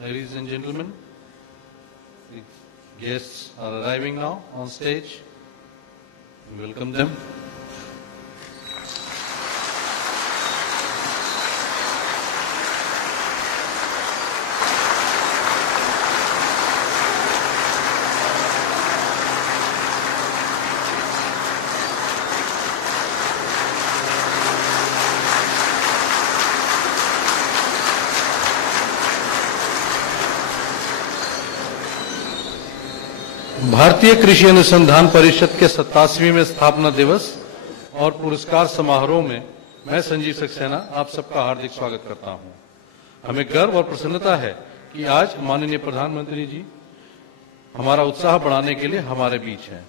Ladies and gentlemen, the guests are arriving now on stage. We welcome them. भारतीय कृषि अनुसंधान परिषद के 87वें में स्थापना दिवस और पुरस्कार समारोह में मैं संजीव सक्सेना आप सबका हार्दिक स्वागत करता हूं। हमें गर्व और प्रसन्नता है कि आज माननीय प्रधानमंत्री जी हमारा उत्साह बढ़ाने के लिए हमारे बीच हैं।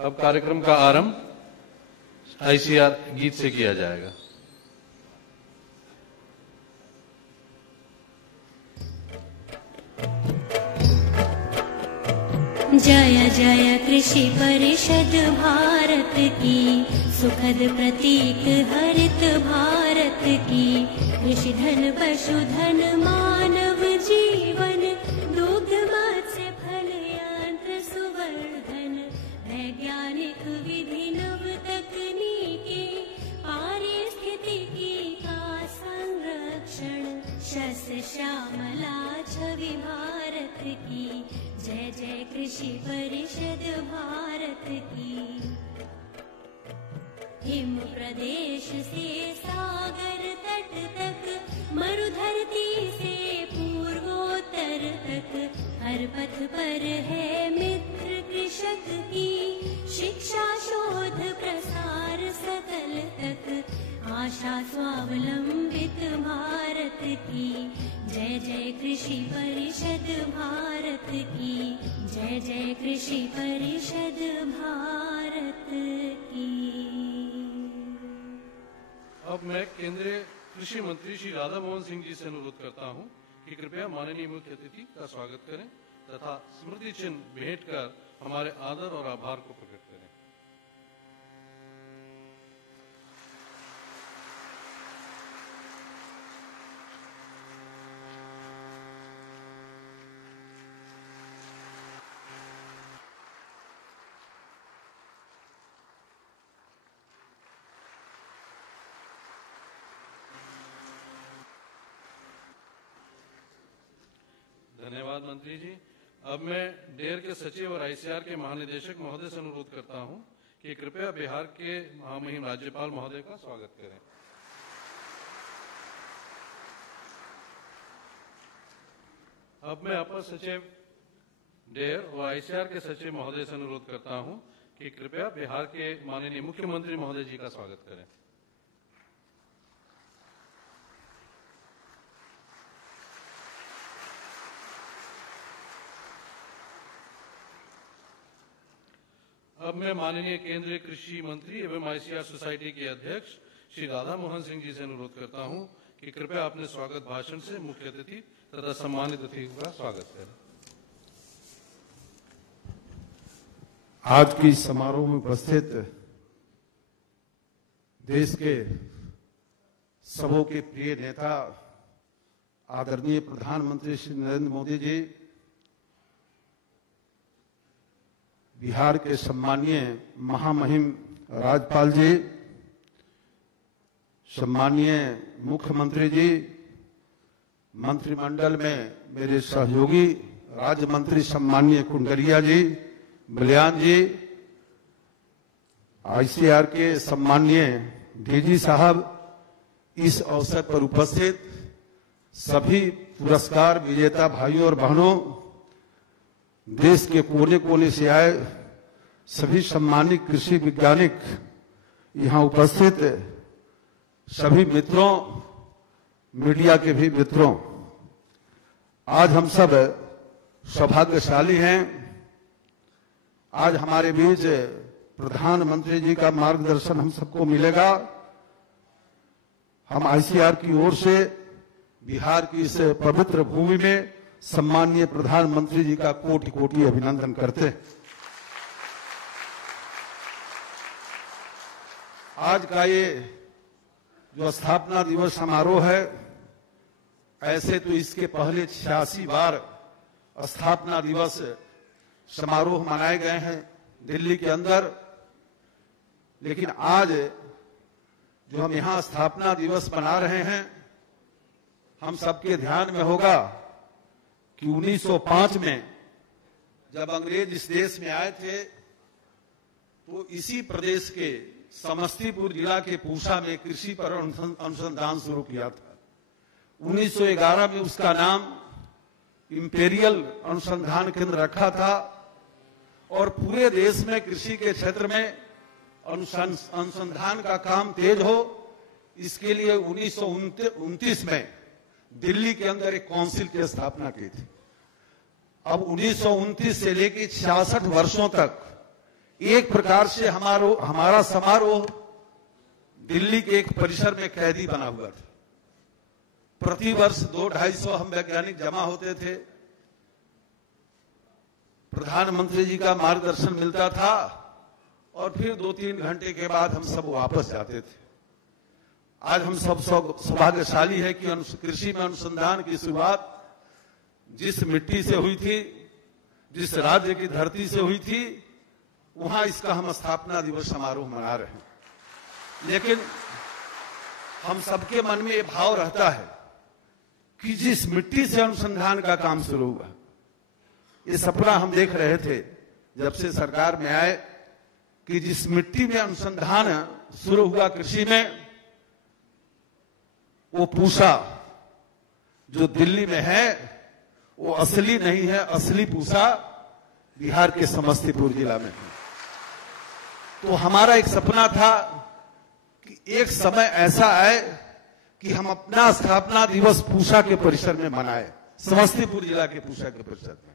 अब कार्यक्रम का आरंभ आईसीआर गीत से किया जाएगा। जय जय कृषि परिषद भारत की, सुखद प्रतीक हरित भारत की। कृषि धन पशुधन मानव जीवन, दुग्ध मत्स्य फल यंत्र सुवर्धन। वैज्ञानिक विधि नव तकनीकी, पारिस्थितिकी का संरक्षण। शस्य श्यामला छवि भारत की, जय जय कृषि परिषद भारत की। हिम प्रदेश से सागर तट तक, मरुधरती से पूर्वोत्तर तक। हर पथ पर है मित्र कृषक की, शिक्षा शोध प्रसार सकल तक। आशा स्वावलंबित भारत की, जय जय कृषि परिषद भारत की। जय जय कृषि परिषद भारत की। अब मैं केंद्रीय कृषि मंत्री श्री राधा मोहन सिंह जी से अनुरोध करता हूं कि कृपया माननीय मुख्य अतिथि का स्वागत करें तथा स्मृति चिन्ह भेंट कर हमारे आदर और आभार को प्रकट करें। धन्यवाद मंत्री जी। अब मैं डेयर के सचिव और आईसीआर के महानिदेशक महोदय से अनुरोध करता हूं कि कृपया बिहार के महामहिम राज्यपाल महोदय का स्वागत करें। अब मैं अपर सचिव डेयर और आईसीआर के सचिव महोदय से अनुरोध करता हूं कि कृपया बिहार के माननीय मुख्यमंत्री महोदय जी का स्वागत करें। अब मैं माननीय केंद्रीय कृषि मंत्री एवं आईसीआर सोसाइटी के अध्यक्ष श्री राधा मोहन सिंह जी से अनुरोध करता हूं कि कृपया अपने स्वागत भाषण से मुख्य अतिथि तथा सम्मानित अतिथियों का स्वागत करें। आज की समारोह में उपस्थित देश के सबों के प्रिय नेता आदरणीय प्रधानमंत्री श्री नरेंद्र मोदी जी, बिहार के सम्मानीय महामहिम राज्यपाल जी, सम्मानीय मुख्यमंत्री जी, मंत्रिमंडल में मेरे सहयोगी राज्य मंत्री सम्मानीय कुंडरिया जी, बलियान जी, आईसीआर के सम्मानीय डीजी साहब, इस अवसर पर उपस्थित सभी पुरस्कार विजेता भाइयों और बहनों, देश के कोने कोने से आए सभी सम्मानित कृषि वैज्ञानिक, यहां उपस्थित सभी मित्रों, मीडिया के भी मित्रों, आज हम सब सौभाग्यशाली हैं। आज हमारे बीच प्रधानमंत्री जी का मार्गदर्शन हम सबको मिलेगा। हम आईसीआर की ओर से बिहार की इस पवित्र भूमि में सम्माननीय प्रधानमंत्री जी का कोटि कोटि अभिनंदन करते हैं। आज का ये जो स्थापना दिवस समारोह है, ऐसे तो इसके पहले 86 बार स्थापना दिवस समारोह मनाए गए हैं दिल्ली के अंदर, लेकिन आज जो हम यहां स्थापना दिवस मना रहे हैं, हम सबके ध्यान में होगा कि 1905 में जब अंग्रेज इस देश में आए थे तो इसी प्रदेश के समस्तीपुर जिला के पूसा में कृषि पर अनुसंधान शुरू किया था। 1911 में उसका नाम इंपेरियल अनुसंधान केंद्र रखा था और पूरे देश में कृषि के क्षेत्र में अनुसंधान का काम तेज हो, इसके लिए 1929 में दिल्ली के अंदर एक काउंसिल की स्थापना की थी। अब 1929 से लेकर 66 वर्षों तक एक प्रकार से हमारा समारोह दिल्ली के एक परिसर में कैदी बना हुआ था। प्रति वर्ष 200-250 हम वैज्ञानिक जमा होते थे, प्रधानमंत्री जी का मार्गदर्शन मिलता था और फिर 2-3 घंटे के बाद हम सब वापस जाते थे। आज हम सब सौभाग्यशाली है कि कृषि में अनुसंधान की शुरुआत जिस मिट्टी से हुई थी, जिस राज्य की धरती से हुई थी, वहां इसका हम स्थापना दिवस समारोह मना रहे हैं। लेकिन हम सबके मन में ये भाव रहता है कि जिस मिट्टी से अनुसंधान का काम शुरू हुआ, ये सपना हम देख रहे थे जब से सरकार में आए कि जिस मिट्टी में अनुसंधान शुरू हुआ कृषि में, वो पूसा जो दिल्ली में है वो असली नहीं है, असली पूसा बिहार के समस्तीपुर जिला में है। तो हमारा एक सपना था कि एक समय ऐसा आए कि हम अपना स्थापना दिवस पूसा के परिसर में मनाए, समस्तीपुर जिला के पूसा के परिसर में।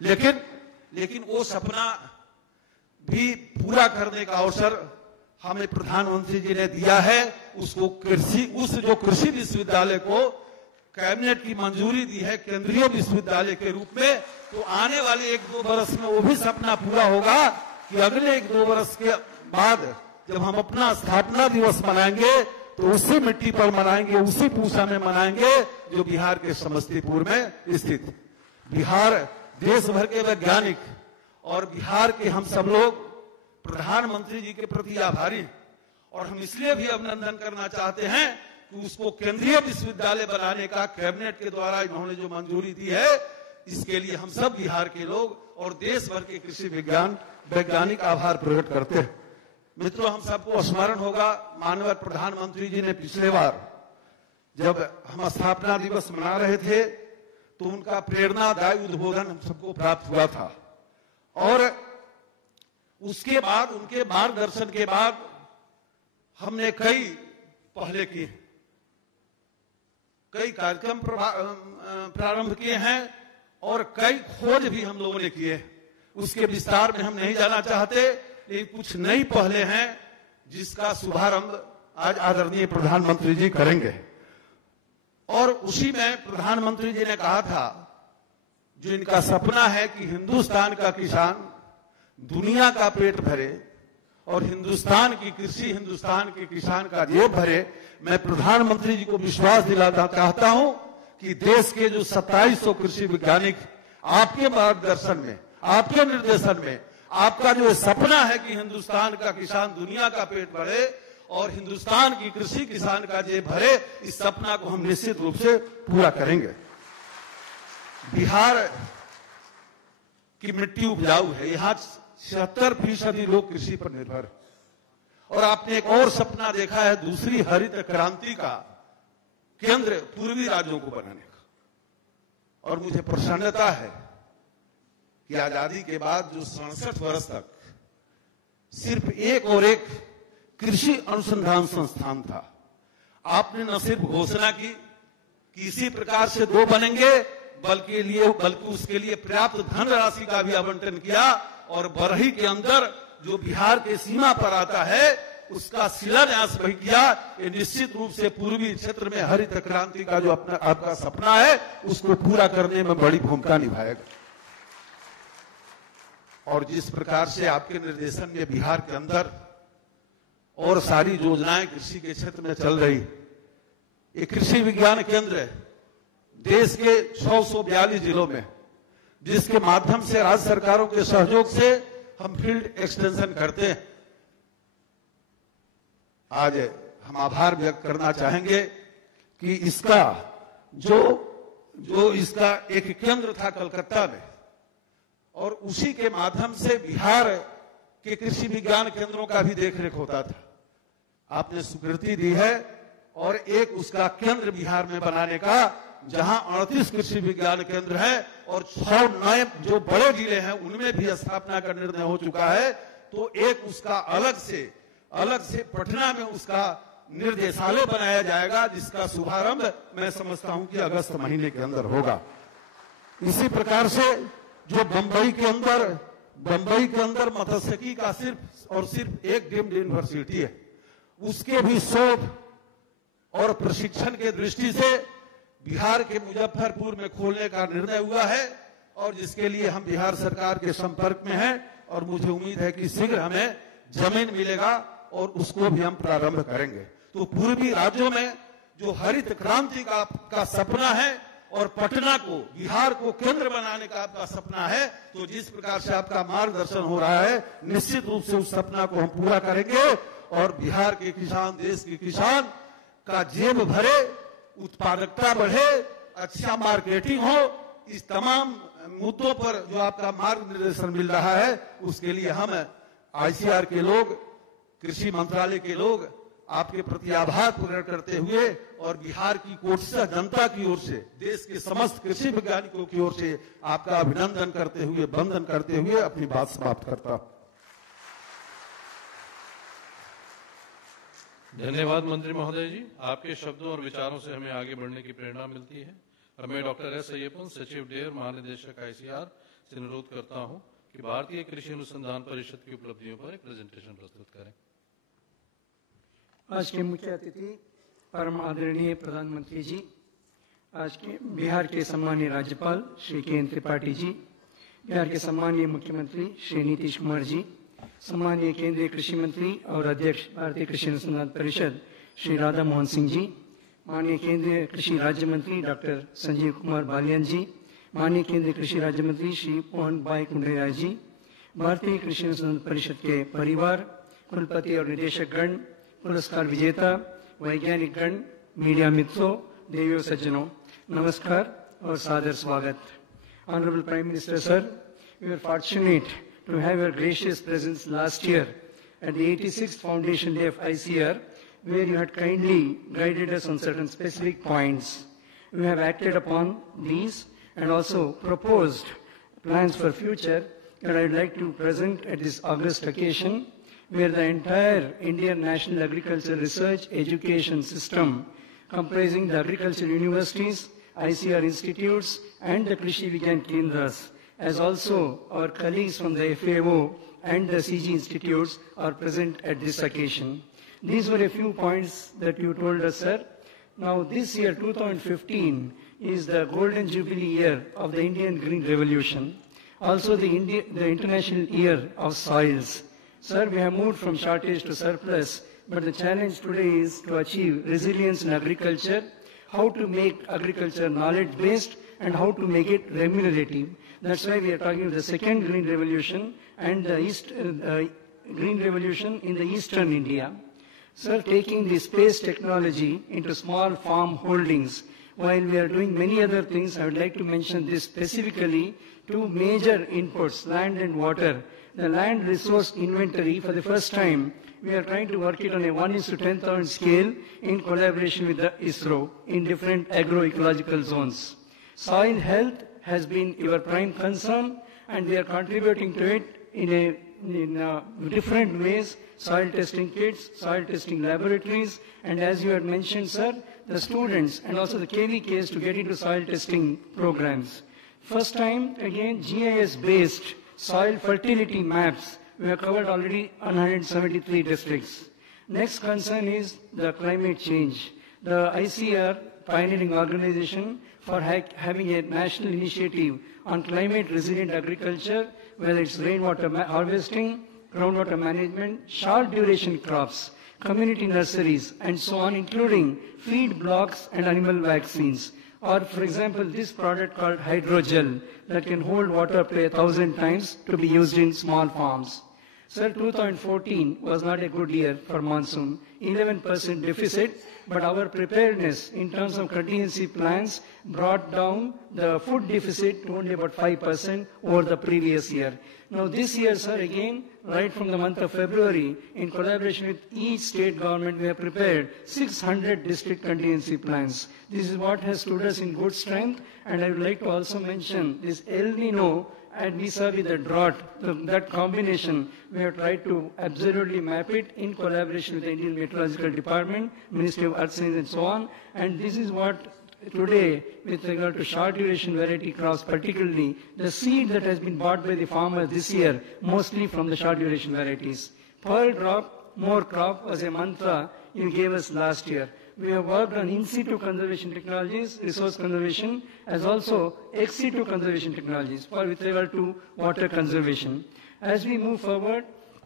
लेकिन वो सपना भी पूरा करने का अवसर हमें प्रधानमंत्री जी ने दिया है। उसको जो कृषि विश्वविद्यालय को कैबिनेट की मंजूरी दी है केंद्रीय विश्वविद्यालय के रूप में, तो आने वाले 1-2 वर्ष में वो भी सपना पूरा होगा कि अगले 1-2 वर्ष के बाद जब हम अपना स्थापना दिवस मनाएंगे तो उसी मिट्टी पर मनाएंगे, उसी पूसा में मनाएंगे जो बिहार के समस्तीपुर में स्थित है। बिहार देश भर के वैज्ञानिक और बिहार के हम सब लोग प्रधानमंत्री जी के प्रति आभारी हैं और हम इसलिए भी अभिनंदन करना चाहते हैं कि उसको केंद्रीय विश्वविद्यालय बनाने का कैबिनेट के द्वारा इन्होंने जो मंजूरी दी है, इसके लिए हम सब बिहार के लोग और देश भर के कृषि वैज्ञानिक आभार प्रकट करते हैं। मित्रों, हम सबको स्मरण होगा माननीय प्रधानमंत्री जी ने पिछले बार जब हम स्थापना दिवस मना रहे थे तो उनका प्रेरणादायी उद्बोधन हम सबको प्राप्त हुआ था और उसके बाद उनके मार्गदर्शन के बाद हमने कई पहले किए, कई कार्यक्रम प्रारंभ किए हैं और कई खोज भी हम लोगों ने किए। उसके विस्तार में हम नहीं जाना चाहते, लेकिन कुछ नई पहले हैं जिसका शुभारंभ आज आदरणीय प्रधानमंत्री जी करेंगे। और उसी में प्रधानमंत्री जी ने कहा था जो इनका सपना है कि हिंदुस्तान का किसान दुनिया का पेट भरे और हिंदुस्तान की कृषि हिंदुस्तान के किसान का जेब भरे। मैं प्रधानमंत्री जी को विश्वास दिलाना चाहता हूं कि देश के जो 2700 कृषि वैज्ञानिक आपके मार्गदर्शन में, आपके निर्देशन में, आपका जो सपना है कि हिंदुस्तान का किसान दुनिया का पेट भरे और हिंदुस्तान की कृषि किसान का जेब भरे, इस सपना को हम निश्चित रूप से पूरा करेंगे। बिहार की मिट्टी उपजाऊ है, यहाँ 76% लोग कृषि पर निर्भर है और आपने एक और सपना देखा है दूसरी हरित क्रांति का केंद्र पूर्वी राज्यों को बनाने का। और मुझे प्रसन्नता है कि आजादी के बाद जो 67 वर्ष तक सिर्फ एक और एक कृषि अनुसंधान संस्थान था, आपने न सिर्फ घोषणा की कि इसी प्रकार से 2 बनेंगे, बल्कि उसके लिए पर्याप्त धनराशि का भी आवंटन किया और बरही के अंदर जो बिहार के सीमा पर आता है उसका शिलान्यास भी किया। ये निश्चित रूप से पूर्वी क्षेत्र में हरित क्रांति का जो आपका सपना है उसको पूरा करने में बड़ी भूमिका निभाएगा। और जिस प्रकार से आपके निर्देशन में बिहार के अंदर और सारी योजनाएं कृषि के क्षेत्र में चल रही, ये कृषि विज्ञान केंद्र देश के 642 जिलों में, जिसके माध्यम से राज्य सरकारों के सहयोग से हम फील्ड एक्सटेंशन करते हैं। आज हम आभार व्यक्त करना चाहेंगे कि इसका जो इसका एक केंद्र था कलकत्ता में, और उसी के माध्यम से बिहार के कृषि विज्ञान केंद्रों का भी देखरेख होता था। आपने स्वीकृति दी है और एक उसका केंद्र बिहार में बनाने का, जहां 38 कृषि विज्ञान केंद्र है और 6 नए जो बड़े जिले हैं उनमें भी स्थापना का निर्णय हो चुका है। तो एक उसका अलग से पटना में उसका निर्देशालय बनाया जाएगा, जिसका शुभारंभ मैं समझता हूं कि अगस्त महीने के अंदर होगा। इसी प्रकार से जो बंबई के अंदर मत्स्यिकी का सिर्फ एक डीम्ड यूनिवर्सिटी है, उसके भी शोध और प्रशिक्षण के दृष्टि से बिहार के मुजफ्फरपुर में खोलने का निर्णय हुआ है, और जिसके लिए हम बिहार सरकार के संपर्क में हैं, और मुझे उम्मीद है कि शीघ्र हमें जमीन मिलेगा और उसको भी हम प्रारंभ करेंगे। तो पूर्वी राज्यों में जो हरित क्रांति का सपना है और पटना को, बिहार को केंद्र बनाने का आपका सपना है, तो जिस प्रकार से आपका मार्गदर्शन हो रहा है, निश्चित रूप से उस सपना को हम पूरा करेंगे और बिहार के किसान, देश के किसान का जेब भरे, उत्पादकता बढ़े, अच्छा मार्केटिंग हो। इस तमाम मुद्दों पर जो आपका मार्गदर्शन मिल रहा है, उसके लिए हम आईसीआर के लोग, कृषि मंत्रालय के लोग आपके प्रति आभार प्रकट करते हुए और बिहार की कोशिश जनता की ओर से, देश के समस्त कृषि वैज्ञानिकों की ओर से आपका अभिनंदन करते हुए, वंदन करते हुए अपनी बात समाप्त करता हूं। धन्यवाद मंत्री महोदय जी। आपके शब्दों और विचारों से हमें आगे बढ़ने की प्रेरणा मिलती है। अब मैं डॉक्टर एस अय्यप्पन, सचिव डेयर, महानिदेशक आईसीआर से अनुरोध करता हूं कि भारतीय कृषि अनुसंधान परिषद की उपलब्धियों पर एक प्रेजेंटेशन प्रस्तुत करें। आज के मुख्य अतिथि परम आदरणीय प्रधानमंत्री जी, आज के बिहार के सम्मानीय राज्यपाल श्री के एन त्रिपाठी जी, बिहार के सम्मानीय मुख्यमंत्री श्री नीतीश कुमार जी, सम्मानीय केंद्रीय कृषि मंत्री और अध्यक्ष भारतीय कृषि अनुसंधान परिषद श्री राधा मोहन सिंह जी, माननीय केंद्रीय कृषि राज्य मंत्री डॉक्टर संजीव कुमार बालियान जी, माननीय केंद्रीय कृषि राज्य मंत्री श्री मोहन भाई कुंडरिया जी, भारतीय कृषि अनुसंधान परिषद के परिवार, कुलपति और निदेशक गण, पुरस्कार विजेता, वैज्ञानिक गण, मीडिया मित्रों, देवियों सज्जनों, नमस्कार और सादर स्वागत। Honorable Prime Minister Sir, we were fortunate to have your gracious presence last year at the 86th Foundation Day of ICR, where you had kindly guided us on certain specific points. We have acted upon these and also proposed plans for future that I would like to present at this august occasion, where the entire Indian National Agriculture Research Education System, comprising the agricultural universities, ICR institutes, and the Krishi Vigyan Kendras, as also our colleagues from the FAO and the CG institutes are present at this occasion. These were a few points that you told us, sir. Now, this year, 2015, is the golden jubilee year of the Indian Green Revolution, also the International Year of Soils. Sir, we have moved from shortage to surplus, but the challenge today is to achieve resilience in agriculture, how to make agriculture knowledge-based, and how to make it remunerative. That's why we are talking about the second Green Revolution and the Green Revolution in the Eastern India. Sir, taking the space technology into small farm holdings, while we are doing many other things, I would like to mention this specifically, two major inputs, land and water. The land resource inventory, for the first time, we are trying to work it on a 1:10,000 scale in collaboration with the ISRO in different agroecological zones. Soil health has been your prime concern, and we are contributing to it in different ways, soil testing kits, soil testing laboratories, and as you had mentioned, sir, the students and also the KVKs to get into soil testing programs. First time, again, GIS-based soil fertility maps. We have covered already 173 districts. Next concern is the climate change. The ICR, pioneering organization for having a national initiative on climate resilient agriculture, whether it's rainwater harvesting, groundwater management, short duration crops, community nurseries, and so on, including feed blocks and animal vaccines. Or, for example, this product called hydrogel that can hold water up to 1,000 times to be used in small farms. Sir, 2014 was not a good year for monsoon, 11% deficit, but our preparedness in terms of contingency plans brought down the food deficit to only about 5% over the previous year. Now this year, sir, again, right from the month of February, in collaboration with each state government, we have prepared 600 district contingency plans. This is what has stood us in good strength, and I would like to also mention this El Nino and vis-a-vis the drought, that combination, we have tried to absolutely map it in collaboration with the Indian Meteorological Department, Ministry of Earth Science and so on. And this is what today, with regard to short duration variety crops, particularly the seed that has been bought by the farmer this year, mostly from the short duration varieties. Pearl drop, more crop was a mantra you gave us last year. We have worked on in situ conservation technologies, resource conservation, as also ex situ conservation technologies with regard to water conservation. As we move forward,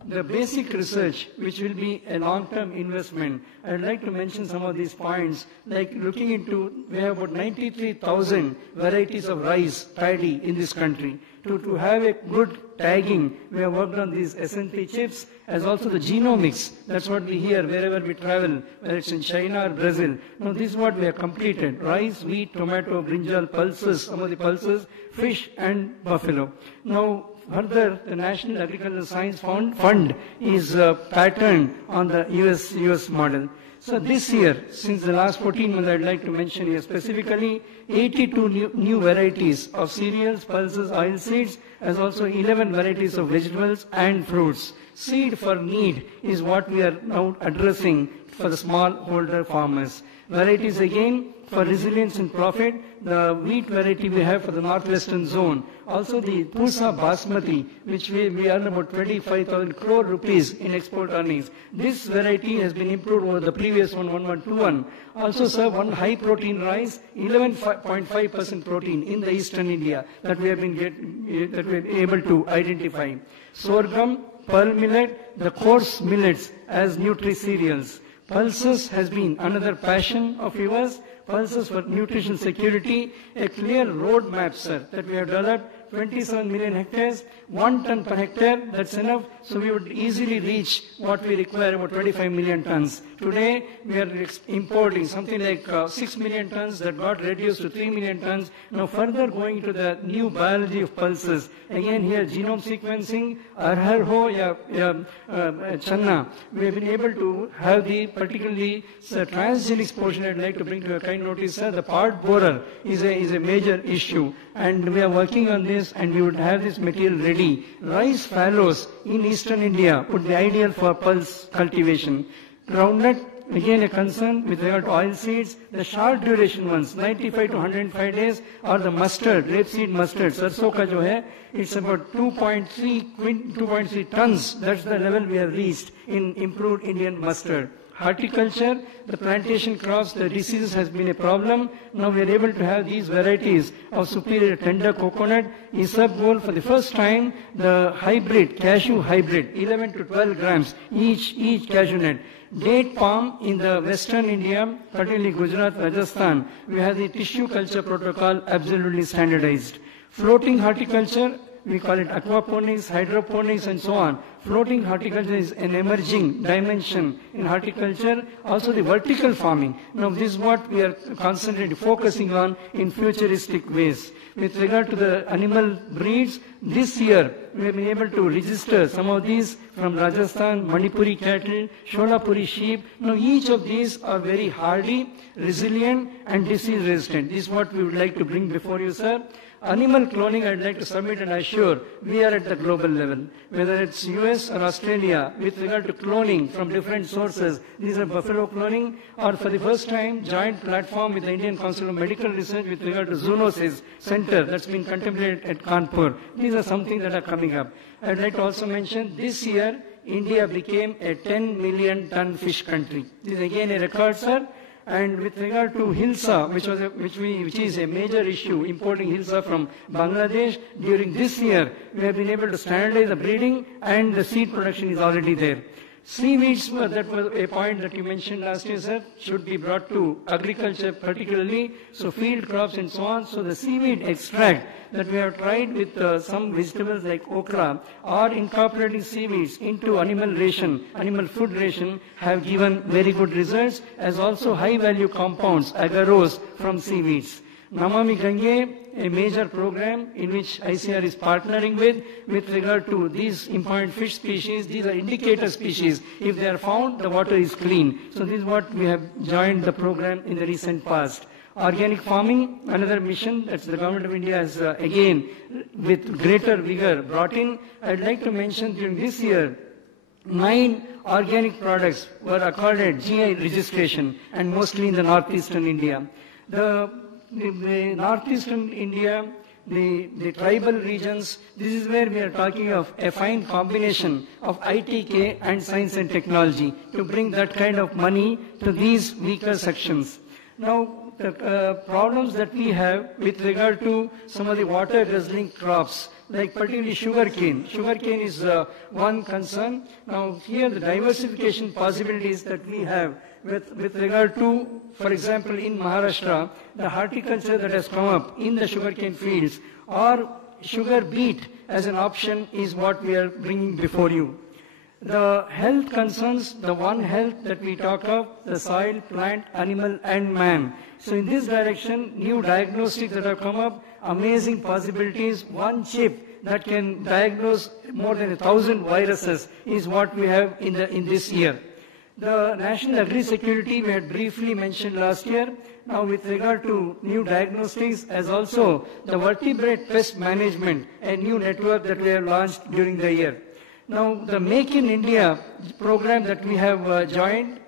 the basic research, which will be a long-term investment, I would like to mention some of these points, like looking into, we have about 93,000 varieties of rice, paddy in this country. To have a good tagging, we have worked on these SNP chips, as also the genomics. That's what we hear wherever we travel, whether it's in China or Brazil. Now this is what we have completed. Rice, wheat, tomato, brinjal, pulses, some of the pulses, fish and buffalo. Now, further, the National Agricultural Science Fund is patterned on the US model. So this year, since the last 14 months, I'd like to mention here specifically 82 new varieties of cereals, pulses, oilseeds, as also 11 varieties of vegetables and fruits. Seed for need is what we are now addressing for the smallholder farmers. Varieties again, for resilience and profit, the wheat variety we have for the northwestern zone. Also the Pusa Basmati, which we earn about 25,000 crore rupees in export earnings. This variety has been improved over the previous one, 1121. Also serve one high protein rice, 11.5% protein in the eastern India that we have been able to identify. Sorghum, pearl millet, the coarse millets as nutri-cereals. Pulses has been another passion of yours. Pulses for nutrition security, a clear roadmap, sir, that we have developed. 27 million hectares, 1 ton per hectare, that's enough. So we would easily reach what we require, about 25 million tons. Today, we are importing something like 6 million tons that got reduced to 3 million tons. Now further going to the new biology of pulses. Again here, genome sequencing, Arharho, Channa. We have been able to have the particularly transgenic portion I'd like to bring to your kind notice, sir. The part borer is a major issue. And we are working on this, and we would have this material ready. Rice fallows in eastern India would be ideal for pulse cultivation. Groundnut, again a concern with regard to oil seeds. The short duration ones, 95 to 105 days, or the mustard, rapeseed mustard, sarso ka jo hai, it's about 2.3 tons. That's the level we have reached in improved Indian mustard. Horticulture, the plantation crops, the diseases has been a problem. Now we are able to have these varieties of superior tender coconut. Isabgol, for the first time, the hybrid, cashew hybrid, 11 to 12 grams each cashew nut. Date palm in the western India, particularly Gujarat, Rajasthan, we have the tissue culture protocol absolutely standardized. Floating horticulture, we call it aquaponics, hydroponics and so on. Floating horticulture is an emerging dimension in horticulture. Also the vertical farming. Now this is what we are concentrating, focusing on in futuristic ways. With regard to the animal breeds, this year we have been able to register some of these from Rajasthan, Manipuri cattle, Sholapuri sheep. Now each of these are very hardy, resilient and disease resistant. This is what we would like to bring before you, sir. Animal cloning, I'd like to submit and assure we are at the global level. Whether it's US or Australia, with regard to cloning from different sources, these are buffalo cloning, or for the first time, joint platform with the Indian Council of Medical Research with regard to zoonosis center that's been contemplated at Kanpur. These are something that are coming up. I'd like to also mention this year, India became a 10 million ton fish country. This is again a record, sir. And with regard to Hilsa, which is a major issue, importing Hilsa from Bangladesh, during this year, we have been able to standardize the breeding and the seed production is already there. Seaweeds, that was a point that you mentioned last year, sir, should be brought to agriculture particularly, so field crops and so on. So the seaweed extract that we have tried with some vegetables like okra or incorporating seaweeds into animal ration, animal food ration, have given very good results, as also high value compounds, agarose from seaweeds. Namami Gange, a major program in which ICR is partnering with regard to these important fish species. These are indicator species. If they are found, the water is clean. So this is what we have joined the program in the recent past. Organic farming, another mission that the Government of India has again with greater vigor brought in. I'd like to mention during this year, 9 organic products were accorded GI registration, and mostly in the northeastern India. The northeastern India, the tribal regions, this is where we are talking of a fine combination of ITK and science and technology to bring that kind of money to these weaker sections. Now, the problems that we have with regard to some of the water guzzling crops, like particularly sugarcane. Sugarcane is one concern. Now, here the diversification possibilities that we have with regard to, for example, in Maharashtra, the horticulture that has come up in the sugarcane fields, or sugar beet as an option, is what we are bringing before you. The health concerns, the one health that we talk of, the soil, plant, animal, and man. So in this direction, new diagnostics that have come up, amazing possibilities. One chip that can diagnose more than 1,000 viruses is what we have in this year. The national agri-security we had briefly mentioned last year. Now with regard to new diagnostics, as also the vertebrate pest management, a new network that we have launched during the year. Now the Make in India program that we have joined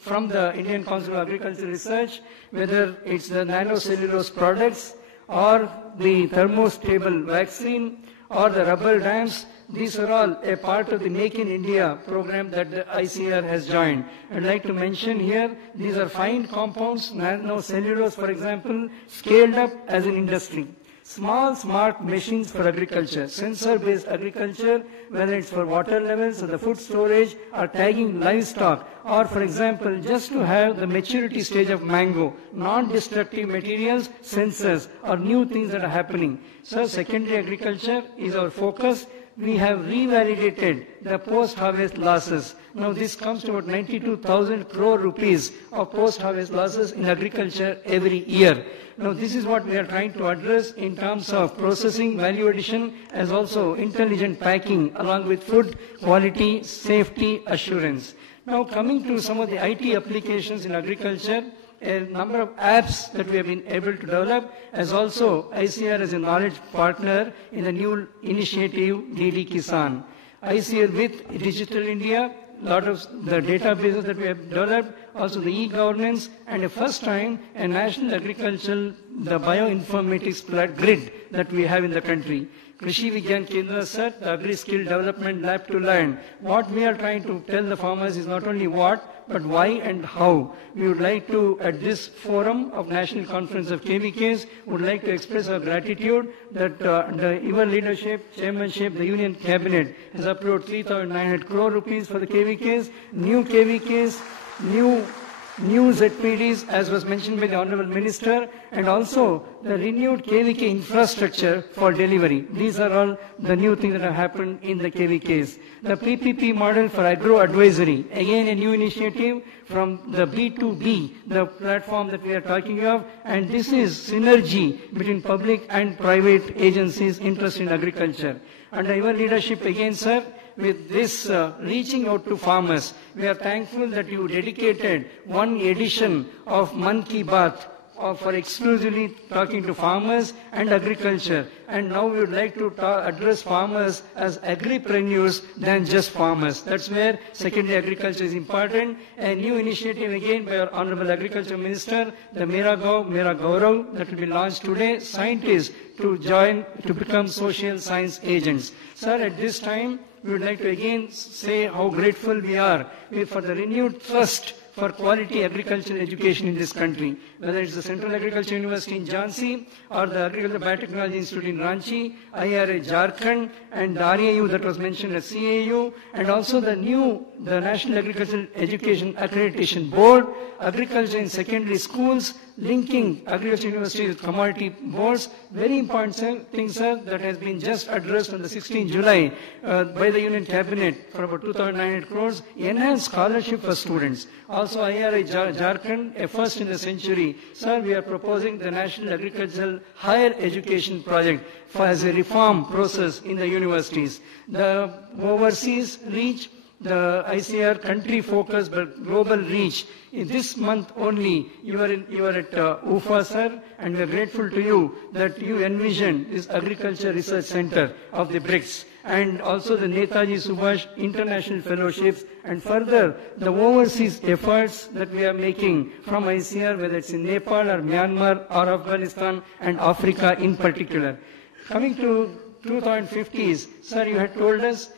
from the Indian Council of Agricultural Research, whether it's the nanocellulose products or the thermostable vaccine or the rubber dams, these are all a part of the Make in India program that the ICR has joined. I'd like to mention here, these are fine compounds, nanocellulose, for example, scaled up as an industry. Small, smart machines for agriculture, sensor-based agriculture, whether it's for water levels or the food storage or tagging livestock, or for example, just to have the maturity stage of mango, non-destructive materials, sensors, or new things that are happening. So secondary agriculture is our focus. We have revalidated the post-harvest losses. Now this comes to about 92,000 crore rupees of post-harvest losses in agriculture every year. Now this is what we are trying to address in terms of processing, value addition, as also intelligent packing along with food quality, safety, assurance. Now coming to some of the IT applications in agriculture, a number of apps that we have been able to develop, as also ICR as a knowledge partner in the new initiative DD Kisan. ICR with Digital India, a lot of the databases that we have developed, also the e-governance, and a first time a national agricultural, the bioinformatics grid that we have in the country. Krishi Vigyan Kendra Sir, the Agri-Skill Development Lab to Learn. What we are trying to tell the farmers is not only what, but why and how. We would like to, at this forum of National Conference of KVKs, would like to express our gratitude that your leadership, chairmanship, the Union Cabinet has approved 3,900 crore rupees for the KVKs, new KVKs, new ZPDs, as was mentioned by the Honorable Minister, and also the renewed KVK infrastructure for delivery. These are all the new things that have happened in the KVKs. The PPP model for agro advisory, again a new initiative from the B2B, the platform that we are talking of, and this is synergy between public and private agencies interested in agriculture. Under your leadership again, sir, with this reaching out to farmers, we are thankful that you dedicated one edition of Man Ki Baat for exclusively talking to farmers and agriculture. And now we would like to address farmers as agripreneurs than just farmers. That's where secondary agriculture is important. A new initiative again by our Honorable Agriculture Minister, the Mera Gaon, Mera Gaurav, that will be launched today. Scientists to join to become social science agents. Sir, at this time, we would like to again say how grateful we are for the renewed trust for quality agricultural education in this country, whether it's the Central Agriculture University in Jhansi or the Agricultural Biotechnology Institute in Ranchi, IRA Jharkhand, and the RAU that was mentioned as CAU, and also the National Agricultural Education Accreditation Board, agriculture in secondary schools, linking agriculture universities with commodity boards. Very important thing, sir, that has been just addressed on the 16th July by the Union Cabinet for about 2,900 crores, enhanced scholarship for students. Also IRA Jharkhand, a first in the century. Sir, we are proposing the National Agricultural Higher Education Project as a reform process in the universities. The overseas reach, the ICR country focus but global reach. In this month only, you are at UFA, sir, and we are grateful to you that you envisioned this Agriculture Research Center of the BRICS, and also the Netaji Subhash International Fellowships, and further the overseas efforts that we are making from ICR, whether it's in Nepal or Myanmar or Afghanistan and Africa in particular. Coming to 2050s, sir, you had told us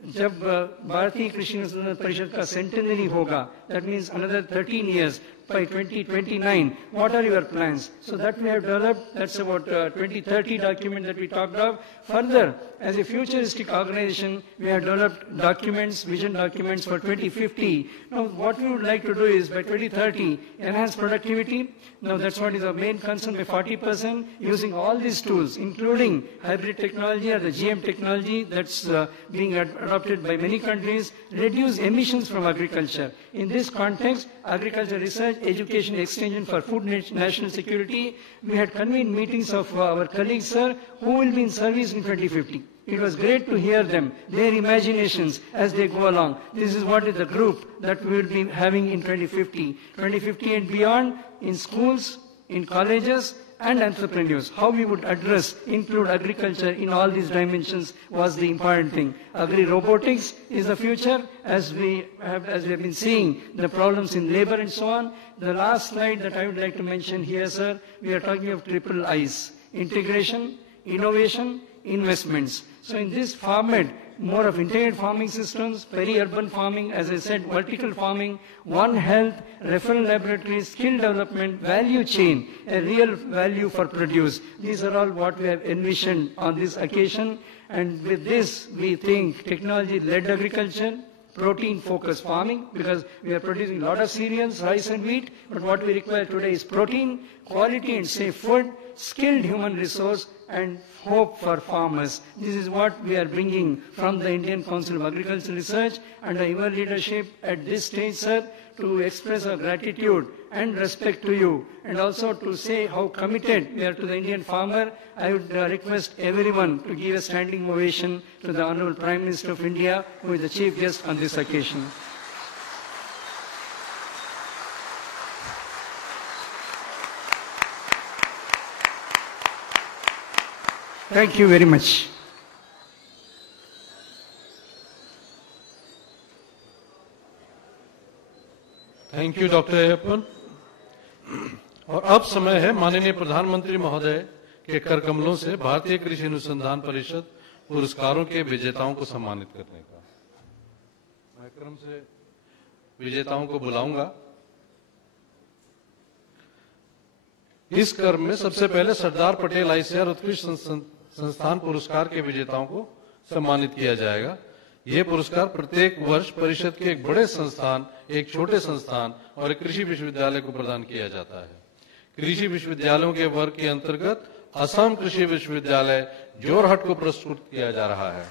जब भारतीय कृषि अनुसंधान परिषद का centenary होगा, that means another 13 years, by 2029, what are your plans? So that we have developed, that's about 2030 document that we talked of. Further, as a futuristic organization, we have developed documents, vision documents for 2050. Now, what we would like to do is by 2030, enhance productivity. Now, that's what is our main concern, by 40%, using all these tools, including hybrid technology or the GM technology that's being adopted by many countries, reduce emissions from agriculture. In this context, agriculture research, education, extension for food national security, we had convened meetings of our colleagues, sir, who will be in service in 2050. It was great to hear them, their imaginations as they go along. This is what is the group that we will be having in 2050. 2050 and beyond, in schools, in colleges, and entrepreneurs. How we would include agriculture in all these dimensions was the important thing. Agri-robotics is the future, as we have been seeing the problems in labor and so on. The last slide that I would like to mention here, sir, we are talking of triple I's: integration, innovation, investments. So in this format, more of integrated farming systems, peri-urban farming, as I said, vertical farming, One Health, referral laboratories, skill development, value chain, a real value for produce. These are all what we have envisioned on this occasion. And with this, we think technology-led agriculture, protein-focused farming, because we are producing a lot of cereals, rice and wheat, but what we require today is protein, quality and safe food, skilled human resource, and hope for farmers. This is what we are bringing from the Indian Council of Agricultural Research under your leadership at this stage, sir, to express our gratitude and respect to you, and also to say how committed we are to the Indian farmer. I would request everyone to give a standing ovation to the Honorable Prime Minister of India, who is the chief guest on this occasion. Thank you very much. Thank you doctor Ayyappan. और अब समय है माननीय प्रधानमंत्री महोदय के कर कमलों से भारतीय कृषि अनुसंधान परिषद पुरस्कारों के विजेताओं को सम्मानित करने का। मैं क्रम से विजेताओं को बुलाऊंगा। इस क्रम में सबसे पहले सरदार पटेल आईसीआर उत्कृष्ट संस्थान पुरस्कार के विजेताओं को सम्मानित किया जाएगा। यह पुरस्कार प्रत्येक वर्ष परिषद के एक बड़े संस्थान, एक छोटे संस्थान और एक कृषि विश्वविद्यालय को प्रदान किया जाता है। कृषि विश्वविद्यालयों के वर्ग के अंतर्गत असम कृषि विश्वविद्यालय जोरहट को पुरस्कृत किया जा रहा है।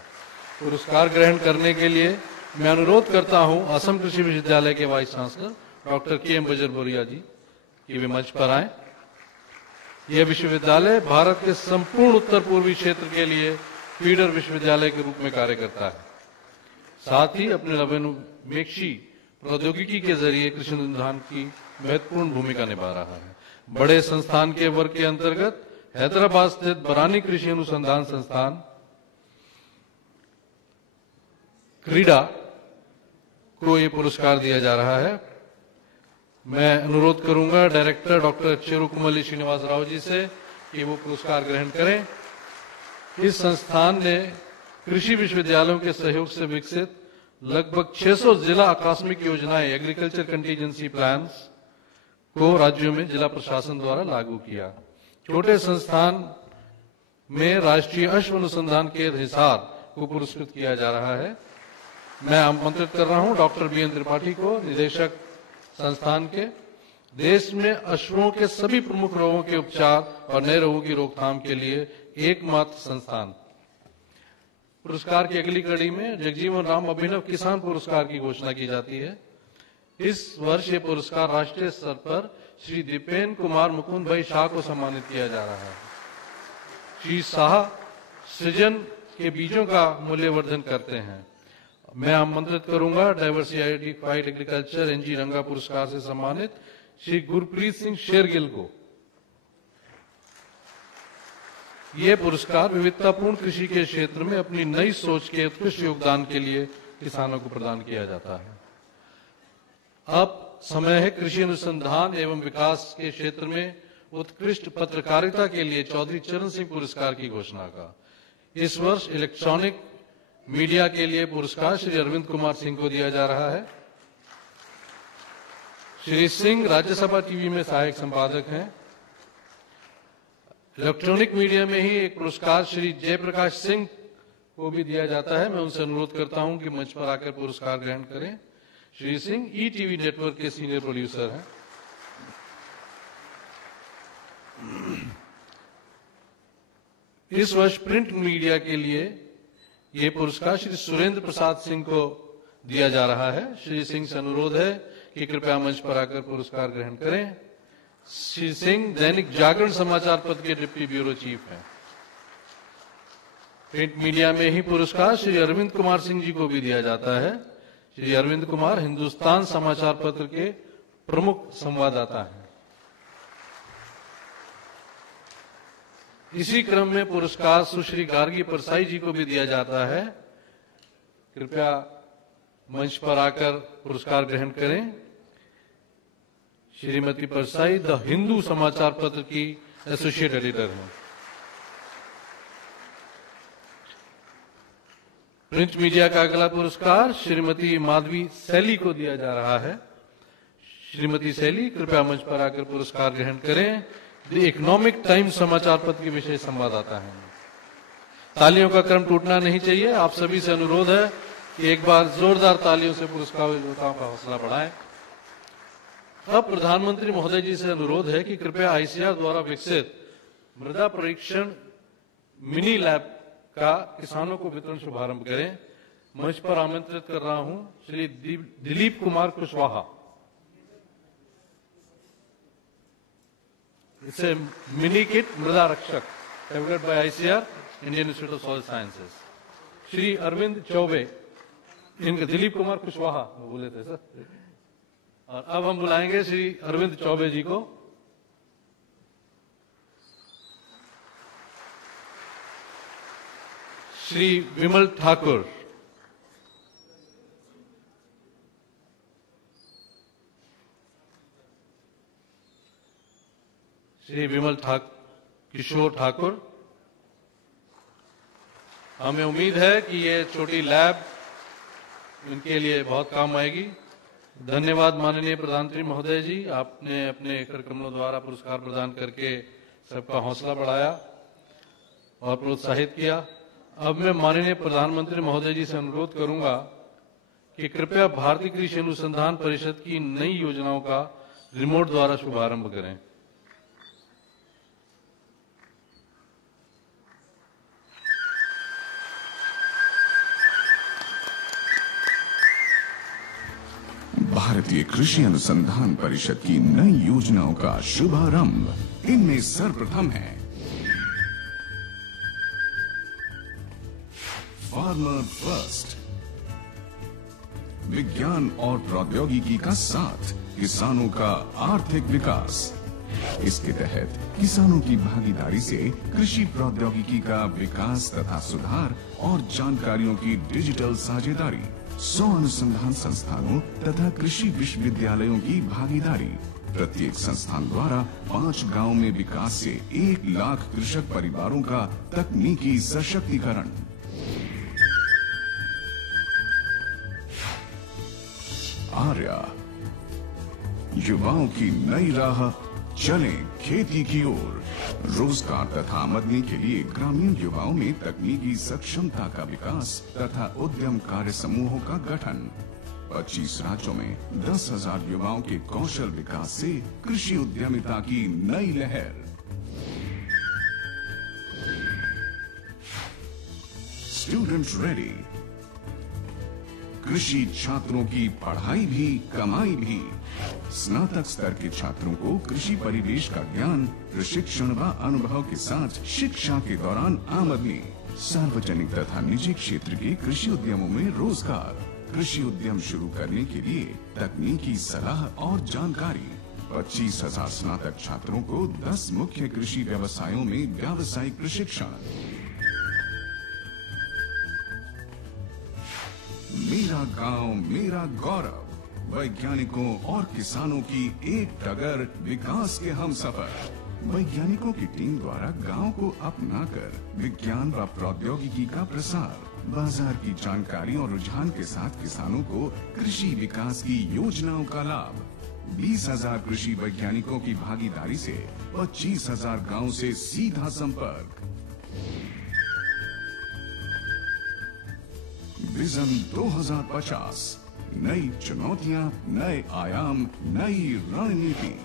पुरस्कार ग्रहण करने के लिए मैं अनुरोध करता हूं असम कृषि विश्वविद्यालय के वाइस चांसलर डॉक्टर के.एम. बजरबोरिया जी की वे मंच पर आए। यह विश्वविद्यालय भारत के संपूर्ण उत्तर पूर्वी क्षेत्र के लिए फीडर विश्वविद्यालय के रूप में कार्य करता है। साथ ही अपने नवोन्मेषी प्रौद्योगिकी के जरिए कृषि अनुसंधान की महत्वपूर्ण भूमिका निभा रहा है। बड़े संस्थान के वर्ग के अंतर्गत हैदराबाद स्थित बरानी कृषि अनुसंधान संस्थान क्रीडा को यह पुरस्कार दिया जा रहा है। मैं अनुरोध करूंगा डायरेक्टर डॉक्टर चेरुकुमली श्रीनिवास राव जी से कि वो पुरस्कार ग्रहण करें। इस संस्थान ने कृषि विश्वविद्यालयों के सहयोग से विकसित लगभग 600 जिला आकस्मिक योजनाएं एग्रीकल्चर कंटीजेंसी प्लान्स को राज्यों में जिला प्रशासन द्वारा लागू किया। छोटे संस्थान में राष्ट्रीय अश्व अनुसंधान केंद्र हिसार को पुरस्कृत किया जा रहा है। मैं आमंत्रित कर रहा हूं डॉक्टर बीएन त्रिपाठी को, निदेशक संस्थान के, देश में अश्वों के सभी प्रमुख रोगों के उपचार और नए रोगों की रोकथाम के लिए एकमात्र संस्थान। पुरस्कार की अगली कड़ी में जगजीवन राम अभिनव किसान पुरस्कार की घोषणा की जाती है। इस वर्ष ये पुरस्कार राष्ट्रीय स्तर पर श्री दीपेन कुमार मुकुंद भाई शाह को सम्मानित किया जा रहा है। श्री शाह सृजन के बीजों का मूल्यवर्धन करते हैं। मैं आमंत्रित करूंगा डाइवर्सिफाइड एग्रीकल्चर एनजी रंगा पुरस्कार से सम्मानित श्री गुरप्रीत सिंह शेरगिल को। यह पुरस्कार विविधतापूर्ण कृषि के क्षेत्र में अपनी नई सोच के उत्कृष्ट योगदान के लिए किसानों को प्रदान किया जाता है। अब समय है कृषि अनुसंधान एवं विकास के क्षेत्र में उत्कृष्ट पत्रकारिता के लिए चौधरी चरण सिंह पुरस्कार की घोषणा का। इस वर्ष इलेक्ट्रॉनिक मीडिया के लिए पुरस्कार श्री अरविंद कुमार सिंह को दिया जा रहा है। श्री सिंह राज्यसभा टीवी में सहायक संपादक हैं। इलेक्ट्रॉनिक मीडिया में ही एक पुरस्कार श्री जयप्रकाश सिंह को भी दिया जाता है। मैं उनसे अनुरोध करता हूं कि मंच पर आकर पुरस्कार ग्रहण करें। श्री सिंह ईटीवी नेटवर्क के सीनियर प्रोड्यूसर हैं। इस वर्ष प्रिंट मीडिया के लिए यह पुरस्कार श्री सुरेंद्र प्रसाद सिंह को दिया जा रहा है। श्री सिंह से अनुरोध है कि कृपया मंच पर आकर पुरस्कार ग्रहण करें। श्री सिंह दैनिक जागरण समाचार पत्र के डिप्टी ब्यूरो चीफ हैं। प्रिंट मीडिया में ही पुरस्कार श्री अरविंद कुमार सिंह जी को भी दिया जाता है। श्री अरविंद कुमार हिंदुस्तान समाचार पत्र के प्रमुख संवाददाता हैं। इसी क्रम में पुरस्कार सुश्री गार्गी परसाई जी को भी दिया जाता है। कृपया मंच पर आकर पुरस्कार ग्रहण करें। श्रीमती परसाई द हिंदू समाचार पत्र की एसोसिएट एडिटर हैं। प्रिंट मीडिया का अगला पुरस्कार श्रीमती माधवी सैली को दिया जा रहा है। श्रीमती सैली कृपया मंच पर आकर पुरस्कार ग्रहण करें। द इकोनॉमिक टाइम्स समाचार पत्र की विशेष संवाददाता है। तालियों का क्रम टूटना नहीं चाहिए। आप सभी से अनुरोध है कि एक बार जोरदार तालियों से पुरस्कार विजेताओं का हौसला बढ़ाएं। अब प्रधानमंत्री महोदय जी से अनुरोध है कि कृपया आईसीआर द्वारा विकसित मृदा परीक्षण मिनी लैब का किसानों को वितरण शुभारंभ करें। मंच पर आमंत्रित कर रहा हूं Shri Dilip Kumar Kushwaha. It's a mini kit मृदा रक्षक developed by ICR, Indian Institute of Soil Sciences. Shri Arvind Choubey, इनका दिलीप कुमार कुशवाहा बोले थे सर। और अब हम बुलाएंगे श्री अरविंद चौबे जी को। श्री विमल ठाकुर, श्री विमल किशोर ठाकुर। हमें उम्मीद है कि ये छोटी लैब इनके लिए बहुत काम आएगी। धन्यवाद माननीय प्रधानमंत्री महोदय जी, आपने अपने कार्यक्रमों द्वारा पुरस्कार प्रदान करके सबका हौसला बढ़ाया और प्रोत्साहित किया। अब मैं माननीय प्रधानमंत्री महोदय जी से अनुरोध करूंगा कि कृपया भारतीय कृषि अनुसंधान परिषद की नई योजनाओं का रिमोट द्वारा शुभारंभ करें। भारतीय कृषि अनुसंधान परिषद की नई योजनाओं का शुभारंभ। इनमें सर्वप्रथम है फार्मर फर्स्ट। विज्ञान और प्रौद्योगिकी का साथ, किसानों का आर्थिक विकास। इसके तहत किसानों की भागीदारी से कृषि प्रौद्योगिकी का विकास तथा सुधार और जानकारियों की डिजिटल साझेदारी। 100 अनुसंधान संस्थानों तथा कृषि विश्वविद्यालयों की भागीदारी। प्रत्येक संस्थान द्वारा 5 गांवों में विकास से 1 लाख कृषक परिवारों का तकनीकी सशक्तिकरण। आर्या। युवाओं की नई राह, चलें खेती की ओर। रोजगार तथा आमदनी के लिए ग्रामीण युवाओं में तकनीकी सक्षमता का विकास तथा उद्यम कार्य समूहों का गठन। 25 राज्यों में 10,000 युवाओं के कौशल विकास से कृषि उद्यमिता की नई लहर। Students ready. कृषि छात्रों की पढ़ाई भी कमाई भी। स्नातक स्तर के छात्रों को कृषि परिवेश का ज्ञान, प्रशिक्षण व अनुभव के साथ शिक्षा के दौरान आमदनी। सार्वजनिक तथा निजी क्षेत्र के कृषि उद्यमों में रोजगार। कृषि उद्यम शुरू करने के लिए तकनीकी सलाह और जानकारी। 25,000 स्नातक छात्रों को 10 मुख्य कृषि व्यवसायों में व्यावसायिक प्रशिक्षण। मेरा गांव मेरा गौरव। वैज्ञानिकों और किसानों की एक टगर, विकास के हमसफर। वैज्ञानिकों की टीम द्वारा गांव को अपनाकर विज्ञान व प्रौद्योगिकी का प्रसार। बाजार की जानकारी और रुझान के साथ किसानों को कृषि विकास की योजनाओं का लाभ। 20,000 कृषि वैज्ञानिकों की भागीदारी से 25,000 गाँव से सीधा संपर्क। विजन 2050। नई चुनौतियां, नए आयाम, नई रणनीति।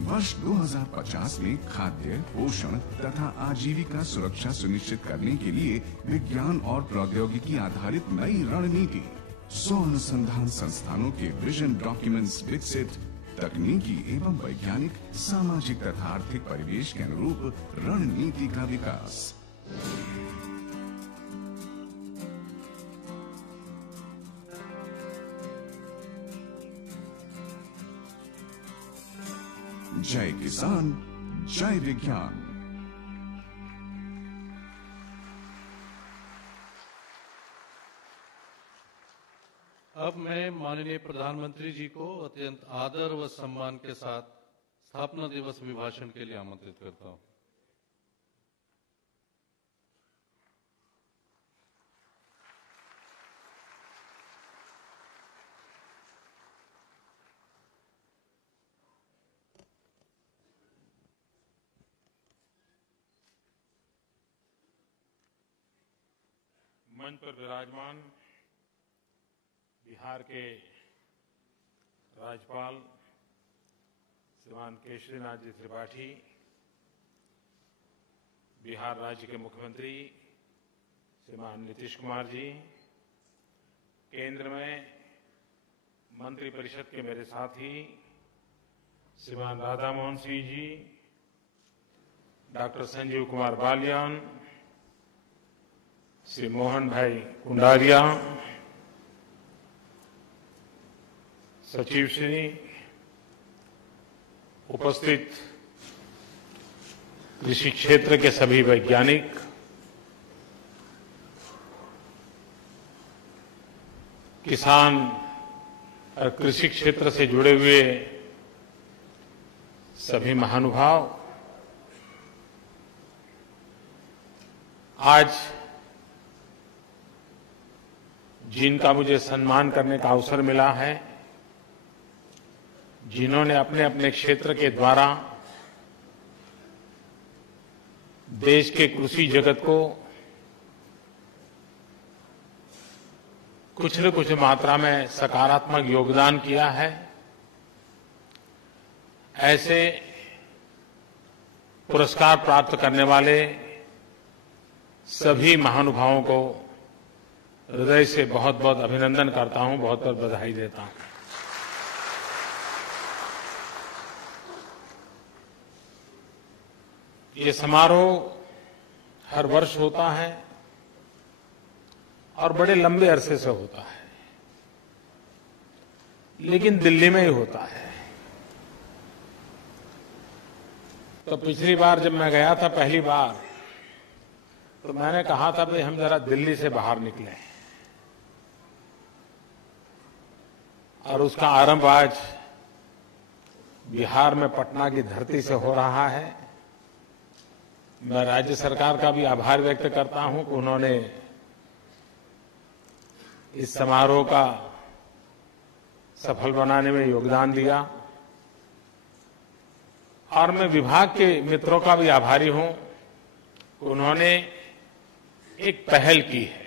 वर्ष 2050 में खाद्य, पोषण तथा आजीविका सुरक्षा सुनिश्चित करने के लिए विज्ञान और प्रौद्योगिकी आधारित नई रणनीति। 100 अनुसंधान संस्थानों के विजन डॉक्यूमेंट्स विकसित। तकनीकी एवं वैज्ञानिक, सामाजिक तथा आर्थिक परिवेश के अनुरूप रणनीति का विकास। जय किसान, जय विज्ञान। अब मैं माननीय प्रधानमंत्री जी को अत्यंत आदर व सम्मान के साथ स्थापना दिवस अभिभाषण के लिए आमंत्रित करता हूं। मंच पर विराजमान बिहार के राज्यपाल श्रीमान केशरीनाथ जी त्रिपाठी, बिहार राज्य के मुख्यमंत्री श्रीमान नीतीश कुमार जी, केंद्र में मंत्रिपरिषद के मेरे साथी श्रीमान राधा मोहन सिंह जी, डॉक्टर संजीव कुमार बालियान, श्री मोहन भाई कुंडारिया, सचिव श्री, उपस्थित कृषि क्षेत्र के सभी वैज्ञानिक, किसान और कृषि क्षेत्र से जुड़े हुए सभी महानुभाव, आज जिनका मुझे सम्मान करने का अवसर मिला है, जिन्होंने अपने अपने क्षेत्र के द्वारा देश के कृषि जगत को कुछ न कुछ मात्रा में सकारात्मक योगदान किया है, ऐसे पुरस्कार प्राप्त करने वाले सभी महानुभावों को हृदय से बहुत बहुत अभिनंदन करता हूं, बहुत बहुत बधाई देता हूं। ये समारोह हर वर्ष होता है और बड़े लंबे अरसे से होता है, लेकिन दिल्ली में ही होता है। तो पिछली बार जब मैं गया था पहली बार, तो मैंने कहा था भाई हम जरा दिल्ली से बाहर निकले, और उसका आरंभ आज बिहार में पटना की धरती से हो रहा है। मैं राज्य सरकार का भी आभार व्यक्त करता हूं कि उन्होंने इस समारोह का सफल बनाने में योगदान दिया। और मैं विभाग के मित्रों का भी आभारी हूं, उन्होंने एक पहल की है,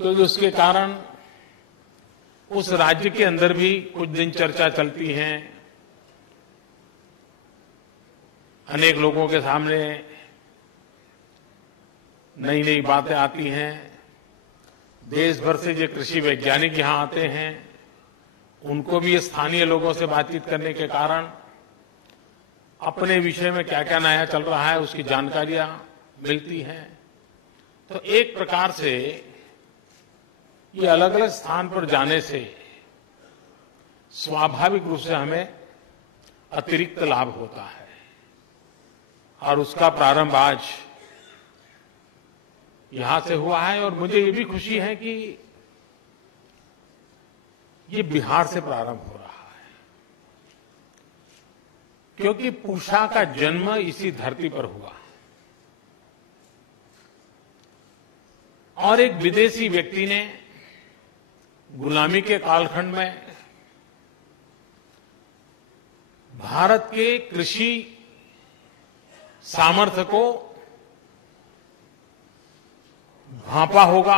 क्योंकि उसके कारण उस राज्य के अंदर भी कुछ दिन चर्चा चलती है, अनेक लोगों के सामने नई नई बातें आती हैं। देश भर से जो कृषि वैज्ञानिक यहां आते हैं, उनको भी स्थानीय लोगों से बातचीत करने के कारण अपने विषय में क्या क्या नया चल रहा है उसकी जानकारियां मिलती हैं। तो एक प्रकार से ये अलग अलग स्थान पर जाने से स्वाभाविक रूप से हमें अतिरिक्त लाभ होता है, और उसका प्रारंभ आज यहां से हुआ है। और मुझे ये भी खुशी है कि ये बिहार से प्रारंभ हो रहा है, क्योंकि पूषा का जन्म इसी धरती पर हुआ और एक विदेशी व्यक्ति ने गुलामी के कालखंड में भारत के कृषि सामर्थ्य को भांपा होगा,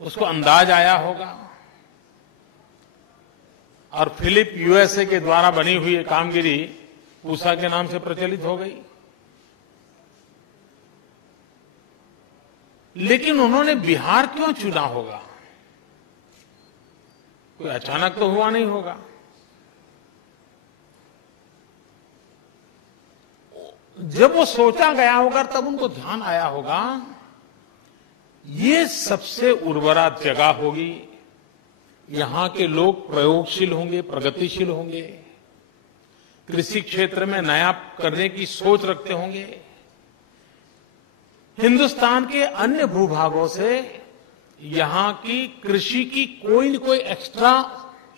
उसको अंदाज आया होगा, और फिलिप यूएसए के द्वारा बनी हुई ये कामगिरी पूषा के नाम से प्रचलित हो गई। लेकिन उन्होंने बिहार क्यों चुना होगा? कोई अचानक तो हुआ नहीं होगा। जब वो सोचा गया होगा तब उनको ध्यान आया होगा ये सबसे उर्वरा जगह होगी, यहां के लोग प्रयोगशील होंगे, प्रगतिशील होंगे, कृषि क्षेत्र में नया करने की सोच रखते होंगे। हिंदुस्तान के अन्य भूभागों से यहां की कृषि की कोई न कोई एक्स्ट्रा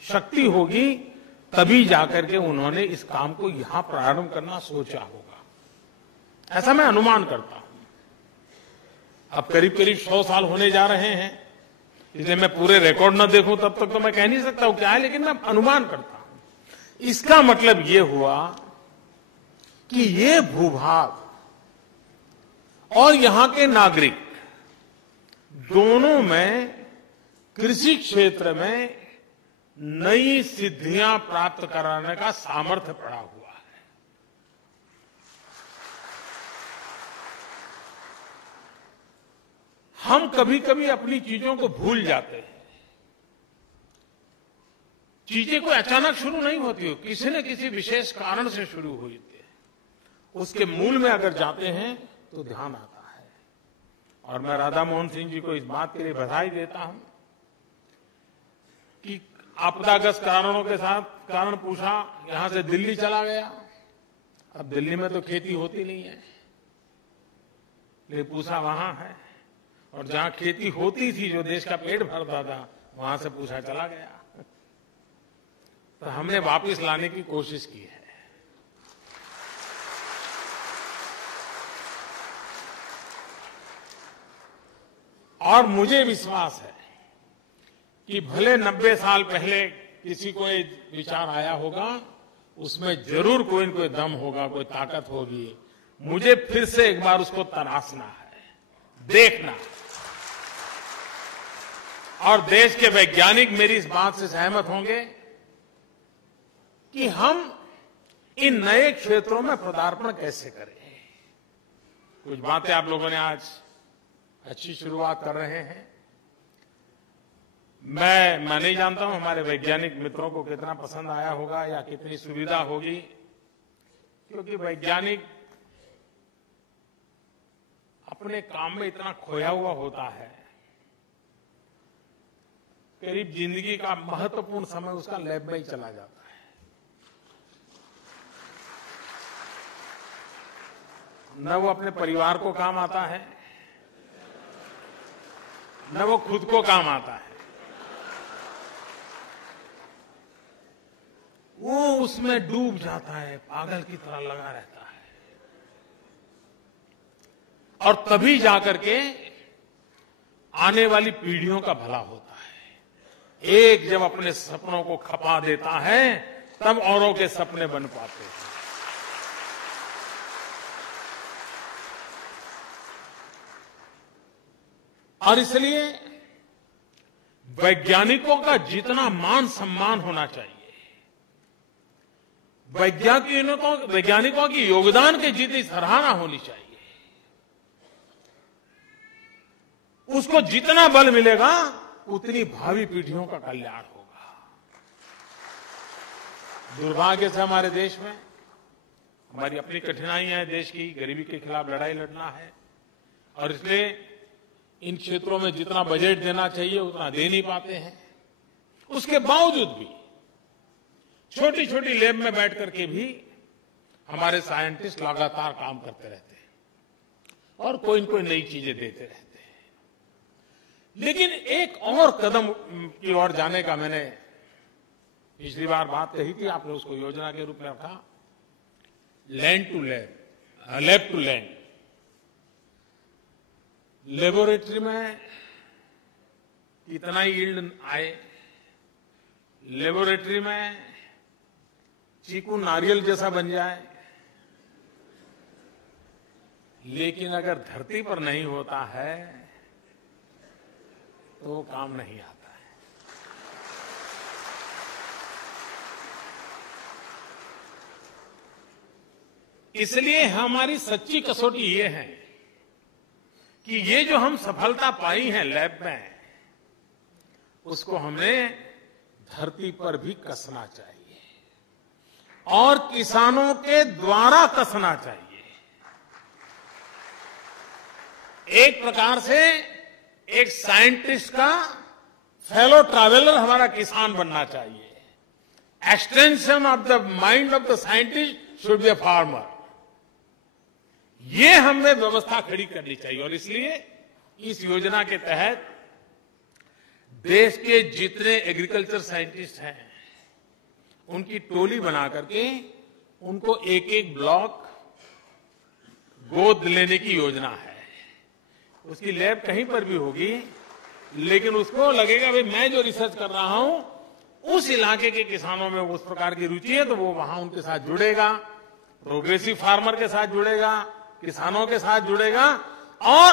शक्ति होगी, तभी जाकर के उन्होंने इस काम को यहां प्रारंभ करना सोचा होगा, ऐसा मैं अनुमान करता हूं। अब करीब करीब 100 साल होने जा रहे हैं, इसलिए मैं पूरे रिकॉर्ड न देखूं तब तक तो मैं कह नहीं सकता हूं क्या है, लेकिन मैं अनुमान करता हूं। इसका मतलब ये हुआ कि ये भूभाग और यहां के नागरिक दोनों में कृषि क्षेत्र में नई सिद्धियां प्राप्त कराने का सामर्थ्य पड़ा हुआ है। हम कभी कभी अपनी चीजों को भूल जाते हैं। चीजें कोई अचानक शुरू नहीं होती हो, किसी न किसी विशेष कारण से शुरू हुई थी। उसके मूल में अगर जाते हैं तो ध्यान आता है। और मैं राधा मोहन सिंह जी को इस बात के लिए बधाई देता हूं कि आपदाग्रस्त कारणों के साथ कारण पूछा यहां से दिल्ली चला गया। अब दिल्ली में तो खेती होती नहीं है, लेकिन पूछा वहां है, और जहां खेती होती थी, जो देश का पेट भरता था, वहां से पूछा चला गया। तो हमने वापस लाने की कोशिश की है। और मुझे विश्वास है कि भले 90 साल पहले किसी को एक विचार आया होगा, उसमें जरूर कोई न कोई दम होगा, कोई ताकत होगी। मुझे फिर से एक बार उसको तराशना है, देखना। और देश के वैज्ञानिक मेरी इस बात से सहमत होंगे कि हम इन नए क्षेत्रों में पदार्पण कैसे करें। कुछ बातें आप लोगों ने आज अच्छी शुरुआत कर रहे हैं। मैं नहीं जानता हूं हमारे वैज्ञानिक मित्रों को कितना पसंद आया होगा या कितनी सुविधा होगी, क्योंकि वैज्ञानिक अपने काम में इतना खोया हुआ होता है, करीब जिंदगी का महत्वपूर्ण समय उसका लैब में ही चला जाता है। न वो अपने परिवार को काम आता है, न वो खुद को काम आता है। वो उसमें डूब जाता है, पागल की तरह लगा रहता है, और तभी जाकर के आने वाली पीढ़ियों का भला होता है। एक जब अपने सपनों को खपा देता है तब औरों के सपने बन पाते हैं। और इसलिए वैज्ञानिकों का जितना मान सम्मान होना चाहिए, वैज्ञानिकों की योगदान की जितनी सराहना होनी चाहिए, उसको जितना बल मिलेगा उतनी भावी पीढ़ियों का कल्याण होगा। दुर्भाग्य से हमारे देश में हमारी अपनी कठिनाइयां हैं, देश की गरीबी के खिलाफ लड़ाई लड़ना है, और इसलिए इन क्षेत्रों में जितना बजट देना चाहिए उतना दे नहीं पाते हैं। उसके बावजूद भी छोटी छोटी लैब में बैठ करके भी हमारे साइंटिस्ट लगातार काम करते रहते हैं और कोई न कोई नई चीजें देते रहते हैं। लेकिन एक और कदम की ओर जाने का मैंने पिछली बार बात कही थी, आपने उसको योजना के रूप में रखा, land to lab, lab to land. Laboratory में कितना यील्ड आए, लेबोरेटरी में चीकू नारियल जैसा बन जाए, लेकिन अगर धरती पर नहीं होता है तो वो काम नहीं आता है। इसलिए हमारी सच्ची कसौटी ये है कि ये जो हम सफलता पाई है लैब में, उसको हमें धरती पर भी कसना चाहिए और किसानों के द्वारा कसना चाहिए। एक प्रकार से एक साइंटिस्ट का फेलो ट्रैवलर हमारा किसान बनना चाहिए। Extension of the mind of the scientist should be a farmer. ये हमें व्यवस्था खड़ी करनी चाहिए, और इसलिए इस योजना के तहत देश के जितने एग्रीकल्चर साइंटिस्ट हैं उनकी टोली बना करके उनको एक एक ब्लॉक गोद लेने की योजना है। उसकी लैब कहीं पर भी होगी, लेकिन उसको लगेगा भाई मैं जो रिसर्च कर रहा हूं उस इलाके के किसानों में उस प्रकार की रुचि है, तो वो वहां उनके साथ जुड़ेगा, प्रोग्रेसिव फार्मर के साथ जुड़ेगा, किसानों के साथ जुड़ेगा, और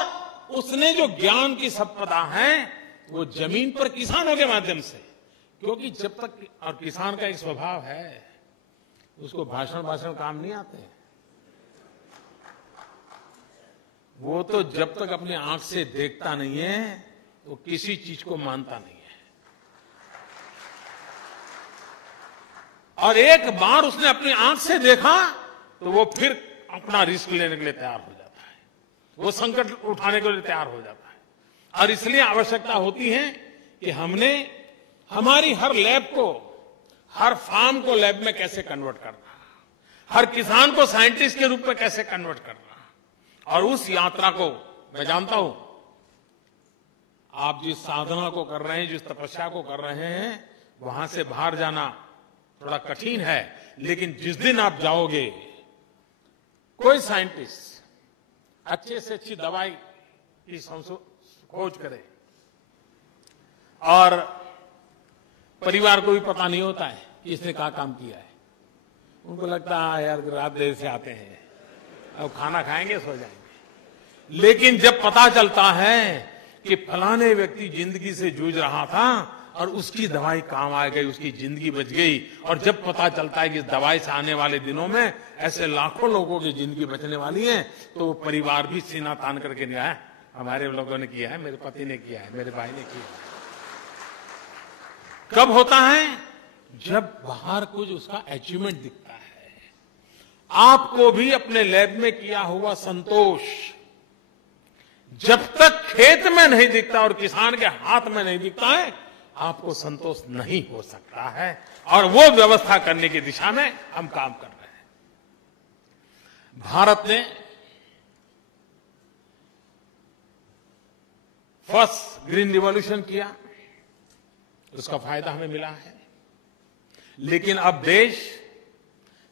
उसने जो ज्ञान की संपदा है वो जमीन पर किसानों के माध्यम से, क्योंकि जब तक, और किसान का एक स्वभाव है उसको भाषण काम नहीं आते, वो तो जब तक अपनी आंख से देखता नहीं है तो किसी चीज को मानता नहीं है। और एक बार उसने अपनी आंख से देखा तो वो फिर अपना रिस्क लेने के लिए तैयार हो जाता है, वो संकट उठाने के लिए तैयार हो जाता है। और इसलिए आवश्यकता होती है कि हमने हमारी हर लैब को, हर फार्म को लैब में कैसे कन्वर्ट करना, हर किसान को साइंटिस्ट के रूप में कैसे कन्वर्ट करना, और उस यात्रा को मैं जानता हूं आप जिस साधना को कर रहे हैं, जिस तपस्या को कर रहे हैं, वहां से बाहर जाना थोड़ा कठिन है, लेकिन जिस दिन आप जाओगे, कोई साइंटिस्ट अच्छे से अच्छी दवाई की खोज करे और परिवार को भी पता नहीं होता है कि इसने क्या काम किया है, उनको लगता है यार रात देर से आते हैं, अब खाना खाएंगे सो जाएंगे। लेकिन जब पता चलता है कि फलाने व्यक्ति जिंदगी से जूझ रहा था और उसकी दवाई काम आ गई, उसकी जिंदगी बच गई, और जब पता चलता है कि इस दवाई से आने वाले दिनों में ऐसे लाखों लोगों की जिंदगी बचने वाली है, तो वो परिवार भी सीना तान करके नहीं आया, हमारे लोगों ने किया है, मेरे पति ने किया है, मेरे भाई ने किया है। कब होता है? जब बाहर कुछ उसका अचीवमेंट दिखता है। आपको भी अपने लैब में किया हुआ संतोष जब तक खेत में नहीं दिखता और किसान के हाथ में नहीं दिखता है, आपको संतोष नहीं हो सकता है, और वो व्यवस्था करने की दिशा में हम काम कर रहे हैं। भारत ने फर्स्ट ग्रीन रिवॉल्यूशन किया, उसका फायदा हमें मिला है, लेकिन अब देश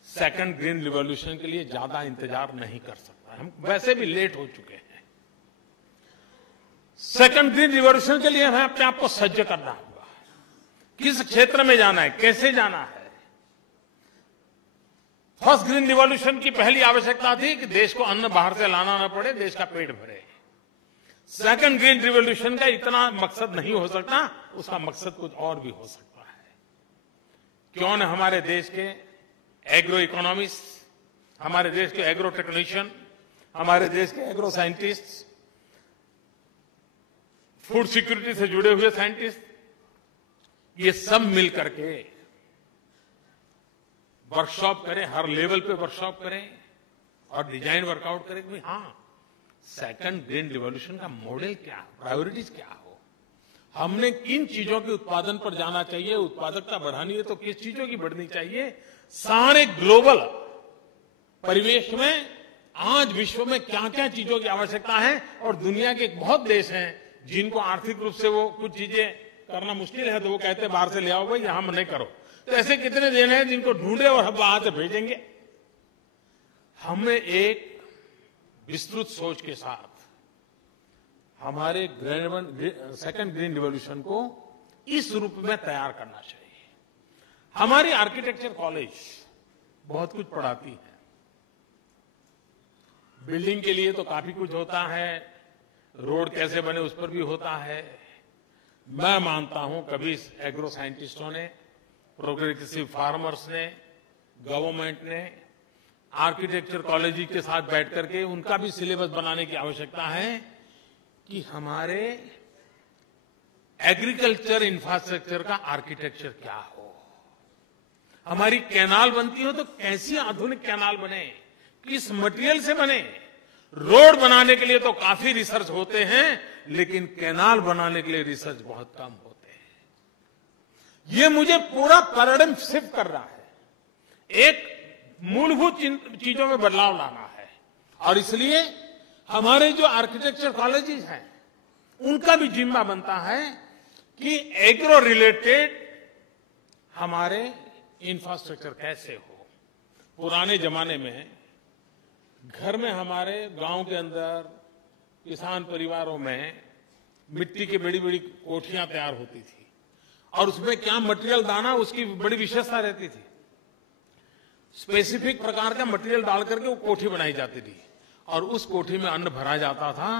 सेकंड ग्रीन रिवॉल्यूशन के लिए ज्यादा इंतजार नहीं कर सकता। हम वैसे भी लेट हो चुके हैं। सेकंड ग्रीन रिवॉल्यूशन के लिए हमें अपने आप को सज्ज करना होगा। किस क्षेत्र में जाना है, कैसे जाना है। फर्स्ट ग्रीन रिवॉल्यूशन की पहली आवश्यकता थी कि देश को अन्न बाहर से लाना न पड़े, देश का पेट भरे। सेकंड ग्रीन रिवॉल्यूशन का इतना मकसद नहीं हो सकता, उसका मकसद कुछ और भी हो सकता है। क्यों न हमारे देश के एग्रो इकोनॉमिस्ट, हमारे देश के एग्रो टेक्नीशियन, हमारे देश के एग्रो साइंटिस्ट, फूड सिक्योरिटी से जुड़े हुए साइंटिस्ट, ये सब मिलकर के वर्कशॉप करें, हर लेवल पे वर्कशॉप करें और डिजाइन वर्कआउट करें कि हाँ, सेकंड ग्रीन रिवॉल्यूशन का मॉडल क्या हो, प्रायोरिटीज क्या हो, हमने किन चीजों के उत्पादन पर जाना चाहिए, उत्पादकता बढ़ानी है तो किस चीजों की बढ़नी चाहिए। सारे ग्लोबल परिवेश में आज विश्व में क्या क्या चीजों की आवश्यकता है, और दुनिया के बहुत देश हैं जिनको आर्थिक रूप से वो कुछ चीजें करना मुश्किल है तो वो कहते हैं बाहर से ले आओ भाई, यहां नहीं करो। तो ऐसे कितने देश हैं जिनको ढूंढे और हम बाहर से भेजेंगे। हमें एक विस्तृत सोच के साथ हमारे सेकंड ग्रीन रिवॉल्यूशन को इस रूप में तैयार करना चाहिए। हमारी आर्किटेक्चर कॉलेज बहुत कुछ पढ़ाती है। बिल्डिंग के लिए तो काफी कुछ होता है, रोड कैसे बने उस पर भी होता है। मैं मानता हूं कभी एग्रो साइंटिस्टों ने, प्रोग्रेसिव फार्मर्स ने, गवर्नमेंट ने आर्किटेक्चर कॉलेज के साथ बैठ करके उनका भी सिलेबस बनाने की आवश्यकता है कि हमारे एग्रीकल्चर इंफ्रास्ट्रक्चर का आर्किटेक्चर क्या हो। हमारी कैनाल बनती हो तो कैसी आधुनिक कैनाल बने, किस मटेरियल से बने। रोड बनाने के लिए तो काफी रिसर्च होते हैं, लेकिन कैनाल बनाने के लिए रिसर्च बहुत कम होते हैं। ये मुझे पूरा पैराडाइम शिफ्ट कर रहा है, एक मूलभूत चीजों में बदलाव लाना है। और इसलिए हमारे जो आर्किटेक्चर कॉलेजेस हैं उनका भी जिम्मा बनता है कि एग्रो रिलेटेड हमारे इंफ्रास्ट्रक्चर कैसे हो। पुराने जमाने में घर में, हमारे गांव के अंदर किसान परिवारों में मिट्टी की बड़ी बड़ी कोठियां तैयार होती थी और उसमें क्या मटेरियल डालना उसकी बड़ी विशेषता रहती थी। स्पेसिफिक प्रकार का मटेरियल डाल करके वो कोठी बनाई जाती थी और उस कोठी में अन्न भरा जाता था।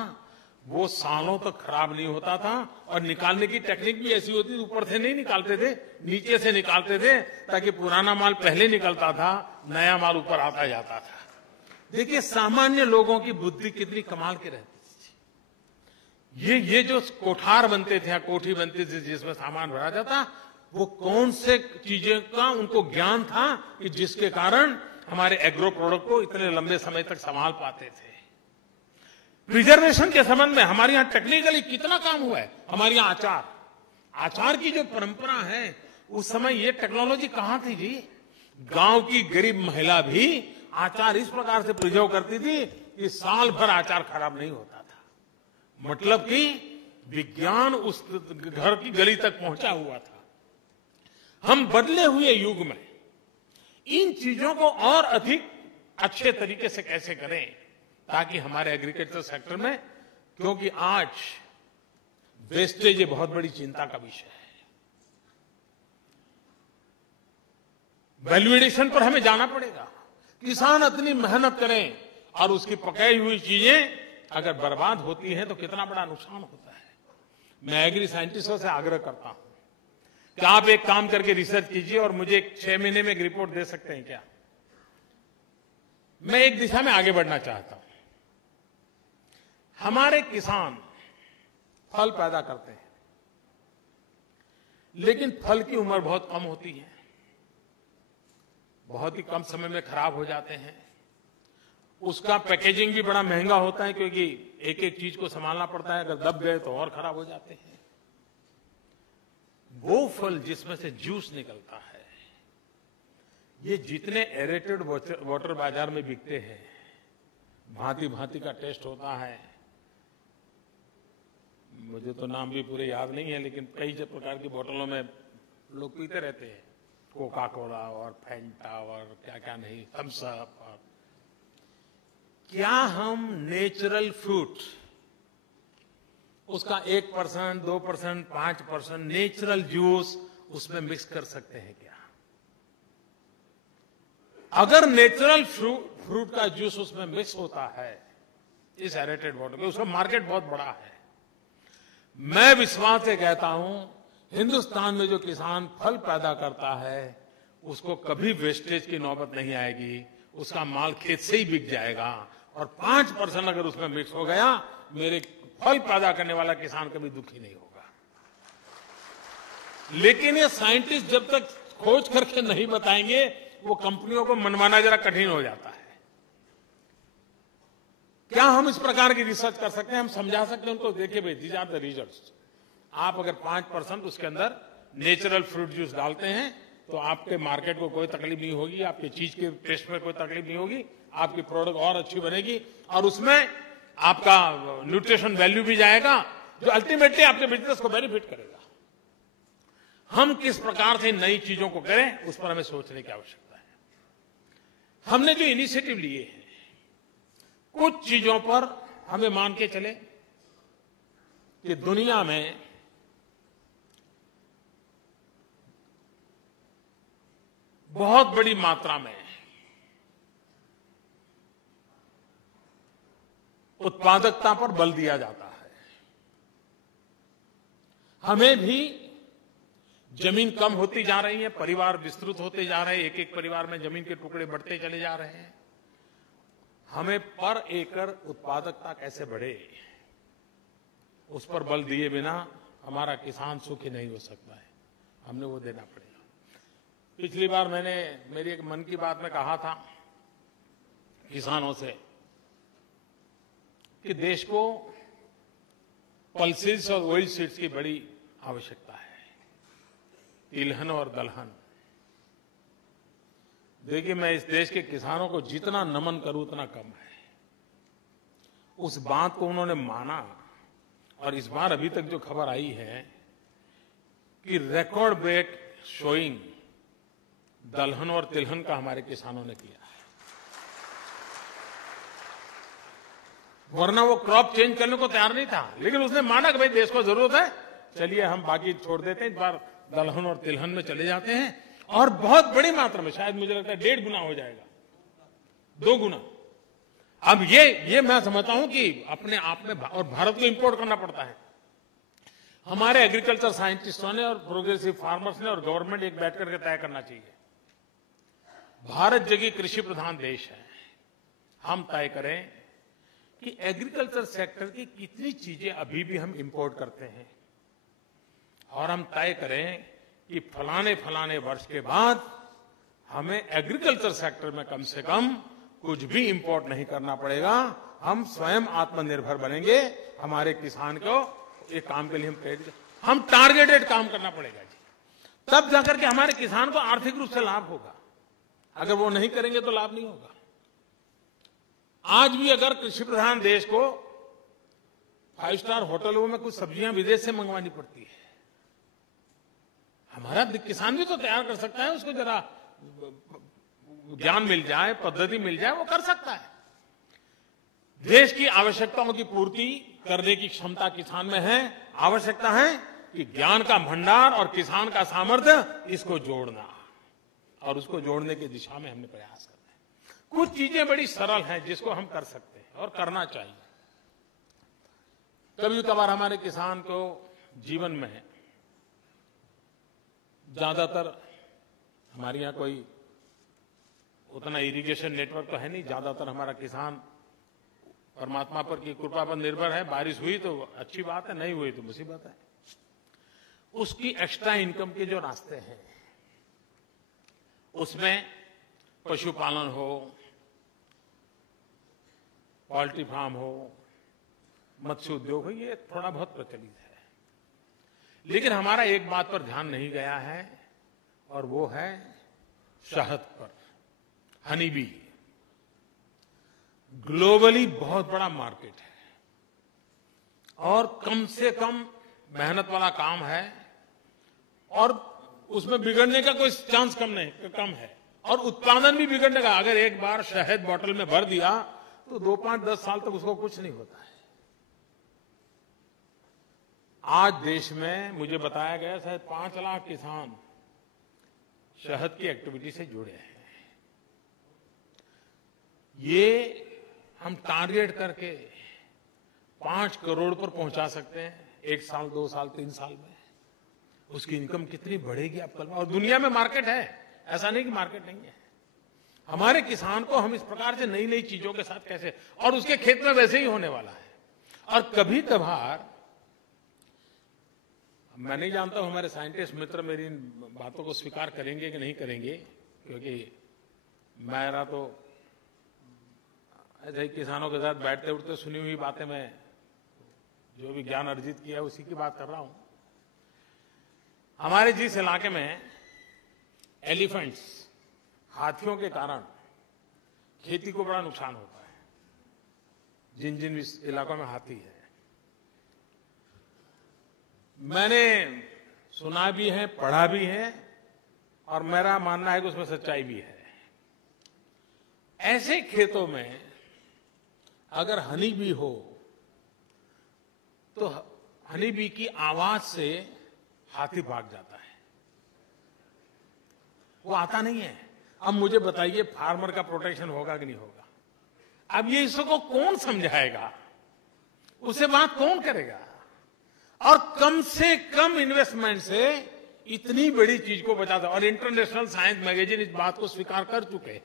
वो सालों तक खराब नहीं होता था और निकालने की टेक्निक भी ऐसी होती थी, ऊपर से नहीं निकालते थे, नीचे से निकालते थे ताकि पुराना माल पहले निकलता था, नया माल ऊपर आता जाता था। देखिए सामान्य लोगों की बुद्धि कितनी कमाल की रहती थी। ये जो कोठार बनते थे, कोठी बनती थी जिसमें सामान भरा जाता, वो कौन से चीजें का उनको ज्ञान था कि जिसके कारण हमारे एग्रो प्रोडक्ट को इतने लंबे समय तक संभाल पाते थे। प्रिजर्वेशन के संबंध में हमारे यहाँ टेक्निकली कितना काम हुआ है। हमारे यहाँ आचार की जो परंपरा है, उस समय ये टेक्नोलॉजी कहां थी जी। गांव की गरीब महिला भी आचार इस प्रकार से प्रिजर्व करती थी कि साल भर आचार खराब नहीं होता था। मतलब कि विज्ञान उस घर की गली तक पहुंचा हुआ था। हम बदले हुए युग में इन चीजों को और अधिक अच्छे तरीके से कैसे करें ताकि हमारे एग्रीकल्चर सेक्टर में, क्योंकि आज वेस्टेज ये बहुत बड़ी चिंता का विषय है। वैल्यूएडिशन पर हमें जाना पड़ेगा। किसान इतनी मेहनत करें और उसकी पकाई हुई चीजें अगर बर्बाद होती हैं तो कितना बड़ा नुकसान होता है। मैं एग्री साइंटिस्टों से आग्रह करता हूं कि आप एक काम करके रिसर्च कीजिए और मुझे 6 महीने में एक रिपोर्ट दे सकते हैं क्या। मैं एक दिशा में आगे बढ़ना चाहता हूं। हमारे किसान फल पैदा करते हैं, लेकिन फल की उम्र बहुत कम होती है, बहुत ही कम समय में खराब हो जाते हैं। उसका पैकेजिंग भी बड़ा महंगा होता है क्योंकि एक एक चीज को संभालना पड़ता है, अगर दब गए तो और खराब हो जाते हैं। वो फल जिसमें से जूस निकलता है, ये जितने एरेटेड वाटर बाजार में बिकते हैं, भांति भांति का टेस्ट होता है। मुझे तो नाम भी पूरे याद नहीं है, लेकिन कई प्रकार की बोतलों में लोग पीते रहते हैं, कोका कोला और फैंटा और क्या क्या नहीं, थम्स अप। और क्या हम नेचुरल फ्रूट उसका 1%, 2%, 5% नेचुरल जूस उसमें मिक्स कर सकते हैं क्या? अगर नेचुरल फ्रूट का जूस उसमें मिक्स होता है इस एरेटेड वाटर में, उसका मार्केट बहुत बड़ा है। मैं विश्वास से कहता हूं, हिंदुस्तान में जो किसान फल पैदा करता है उसको कभी वेस्टेज की नौबत नहीं आएगी, उसका माल खेत से ही बिक जाएगा। और 5% अगर उसमें मिक्स हो गया, मेरे फल पैदा करने वाला किसान कभी दुखी नहीं होगा। लेकिन ये साइंटिस्ट जब तक खोज करके नहीं बताएंगे, वो कंपनियों को मनवाना जरा कठिन हो जाता है। क्या हम इस प्रकार की रिसर्च कर सकते हैं? हम समझा सकते हैं उनको, देखिए भाई, दीज आर द रिजल्ट्स। आप अगर 5% उसके अंदर नेचुरल फ्रूट जूस डालते हैं तो आपके मार्केट को कोई तकलीफ नहीं होगी, आपकी चीज के टेस्ट में कोई तकलीफ नहीं होगी, आपकी प्रोडक्ट और अच्छी बनेगी और उसमें आपका न्यूट्रिशन वैल्यू भी जाएगा, जो अल्टीमेटली आपके बिजनेस को बेनिफिट करेगा। हम किस प्रकार से नई चीजों को करें, उस पर हमें सोचने की आवश्यकता है। हमने जो इनिशिएटिव लिए हैं, कुछ चीजों पर हमें मान के चले कि दुनिया में बहुत बड़ी मात्रा में उत्पादकता पर बल दिया जाता है। हमें भी जमीन कम होती जा रही है, परिवार विस्तृत होते जा रहे हैं, एक एक परिवार में जमीन के टुकड़े बढ़ते चले जा रहे हैं। हमें पर एकड़ उत्पादकता कैसे बढ़े, उस पर बल दिए बिना हमारा किसान सुखी नहीं हो सकता है, हमने वो देना पड़ेगा। पिछली बार मैंने मेरी एक मन की बात में कहा था किसानों से कि देश को पल्सेस और ऑयल सीड्स की बड़ी आवश्यकता है, तिलहन और दलहन। देखिए, मैं इस देश के किसानों को जितना नमन करूं उतना कम है। उस बात को उन्होंने माना और इस बार अभी तक जो खबर आई है कि रिकॉर्ड ब्रेक शोइंग दलहन और तिलहन का हमारे किसानों ने किया है। वरना वो क्रॉप चेंज करने को तैयार नहीं था, लेकिन उसने माना कि भाई देश को जरूरत है, चलिए हम बाकी छोड़ देते हैं, इस बार दलहन और तिलहन में चले जाते हैं। और बहुत बड़ी मात्रा में, शायद मुझे लगता है 1.5 गुना हो जाएगा, 2 गुना। अब ये मैं समझता हूं कि अपने आप में, और भारत को इंपोर्ट करना पड़ता है। हमारे एग्रीकल्चर साइंटिस्टों ने और प्रोग्रेसिव फार्मर्स ने और गवर्नमेंट एक बैठ करके तय करना चाहिए। भारत जगह कृषि प्रधान देश है, हम तय करें कि एग्रीकल्चर सेक्टर की कितनी चीजें अभी भी हम इंपोर्ट करते हैं, और हम तय करें कि फलाने वर्ष के बाद हमें एग्रीकल्चर सेक्टर में कम से कम कुछ भी इंपोर्ट नहीं करना पड़ेगा, हम स्वयं आत्मनिर्भर बनेंगे। हमारे किसान को एक काम के लिए हम टारगेटेड काम करना पड़ेगा जी, तब जाकर के हमारे किसान को आर्थिक रूप से लाभ होगा। अगर वो नहीं करेंगे तो लाभ नहीं होगा। आज भी अगर कृषि प्रधान देश को 5 स्टार होटलों में कुछ सब्जियां विदेश से मंगवानी पड़ती है, हमारा किसान भी तो तैयार कर सकता है, उसको जरा ज्ञान मिल जाए, पद्धति मिल जाए, वो कर सकता है। देश की आवश्यकताओं की पूर्ति करने की क्षमता किसान में है। आवश्यकता है कि ज्ञान का भंडार और किसान का सामर्थ्य, इसको जोड़ना, और उसको जोड़ने की दिशा में हमने प्रयास करना है। कुछ चीजें बड़ी सरल हैं जिसको हम कर सकते हैं और करना चाहिए। कभी कभार हमारे किसान को जीवन में, ज्यादातर हमारे यहाँ कोई उतना इरिगेशन नेटवर्क तो है नहीं, ज्यादातर हमारा किसान परमात्मा पर की कृपा पर निर्भर है। बारिश हुई तो अच्छी बात है, नहीं हुई तो मुसीबत है। उसकी एक्स्ट्रा इनकम के जो रास्ते हैं, उसमें पशुपालन हो, पोल्ट्री फार्म हो, मत्स्य उद्योग हो, ये थोड़ा बहुत प्रचलित है। लेकिन हमारा एक बात पर ध्यान नहीं गया है, और वो है शहद पर, हनी बी। ग्लोबली बहुत बड़ा मार्केट है और कम से कम मेहनत वाला काम है, और उसमें बिगड़ने का कोई चांस कम है, और उत्पादन भी बिगड़ने का। अगर एक बार शहद बोतल में भर दिया तो 2, 5, 10 साल तक उसको कुछ नहीं होता है। आज देश में मुझे बताया गया शायद 5 लाख किसान शहद की एक्टिविटी से जुड़े हैं। ये हम टारगेट करके 5 करोड़ पर पहुंचा सकते हैं 1 साल, 2 साल, 3 साल में। उसकी इनकम कितनी बढ़ेगी आप कल्पना। और दुनिया में मार्केट है, ऐसा नहीं कि मार्केट नहीं है। हमारे किसान को हम इस प्रकार से नई नई चीजों के साथ कैसे, और उसके खेत में वैसे ही होने वाला है। और कभी कभार, मैं नहीं जानता हूं हमारे साइंटिस्ट मित्र मेरी इन बातों को स्वीकार करेंगे कि नहीं करेंगे, क्योंकि मेरा तो ऐसे ही किसानों के साथ बैठते उठते सुनी हुई बातें, मैं जो भी ज्ञान अर्जित किया है उसी की बात कर रहा हूं। हमारे जिस इलाके में एलिफेंट्स, हाथियों के कारण खेती को बड़ा नुकसान होता है, जिन जिन इलाकों में हाथी है, मैंने सुना भी है, पढ़ा भी है, और मेरा मानना है कि उसमें सच्चाई भी है। ऐसे खेतों में अगर हनी बी हो तो हनी बी की आवाज से हाथी भाग जाता है, वो आता नहीं है। अब मुझे बताइए फार्मर का प्रोटेक्शन होगा कि नहीं होगा? अब ये इसको कौन समझाएगा, उसे बात कौन करेगा? और कम से कम इन्वेस्टमेंट से इतनी बड़ी चीज को बचाता। और इंटरनेशनल साइंस मैगजीन इस बात को स्वीकार कर चुके हैं,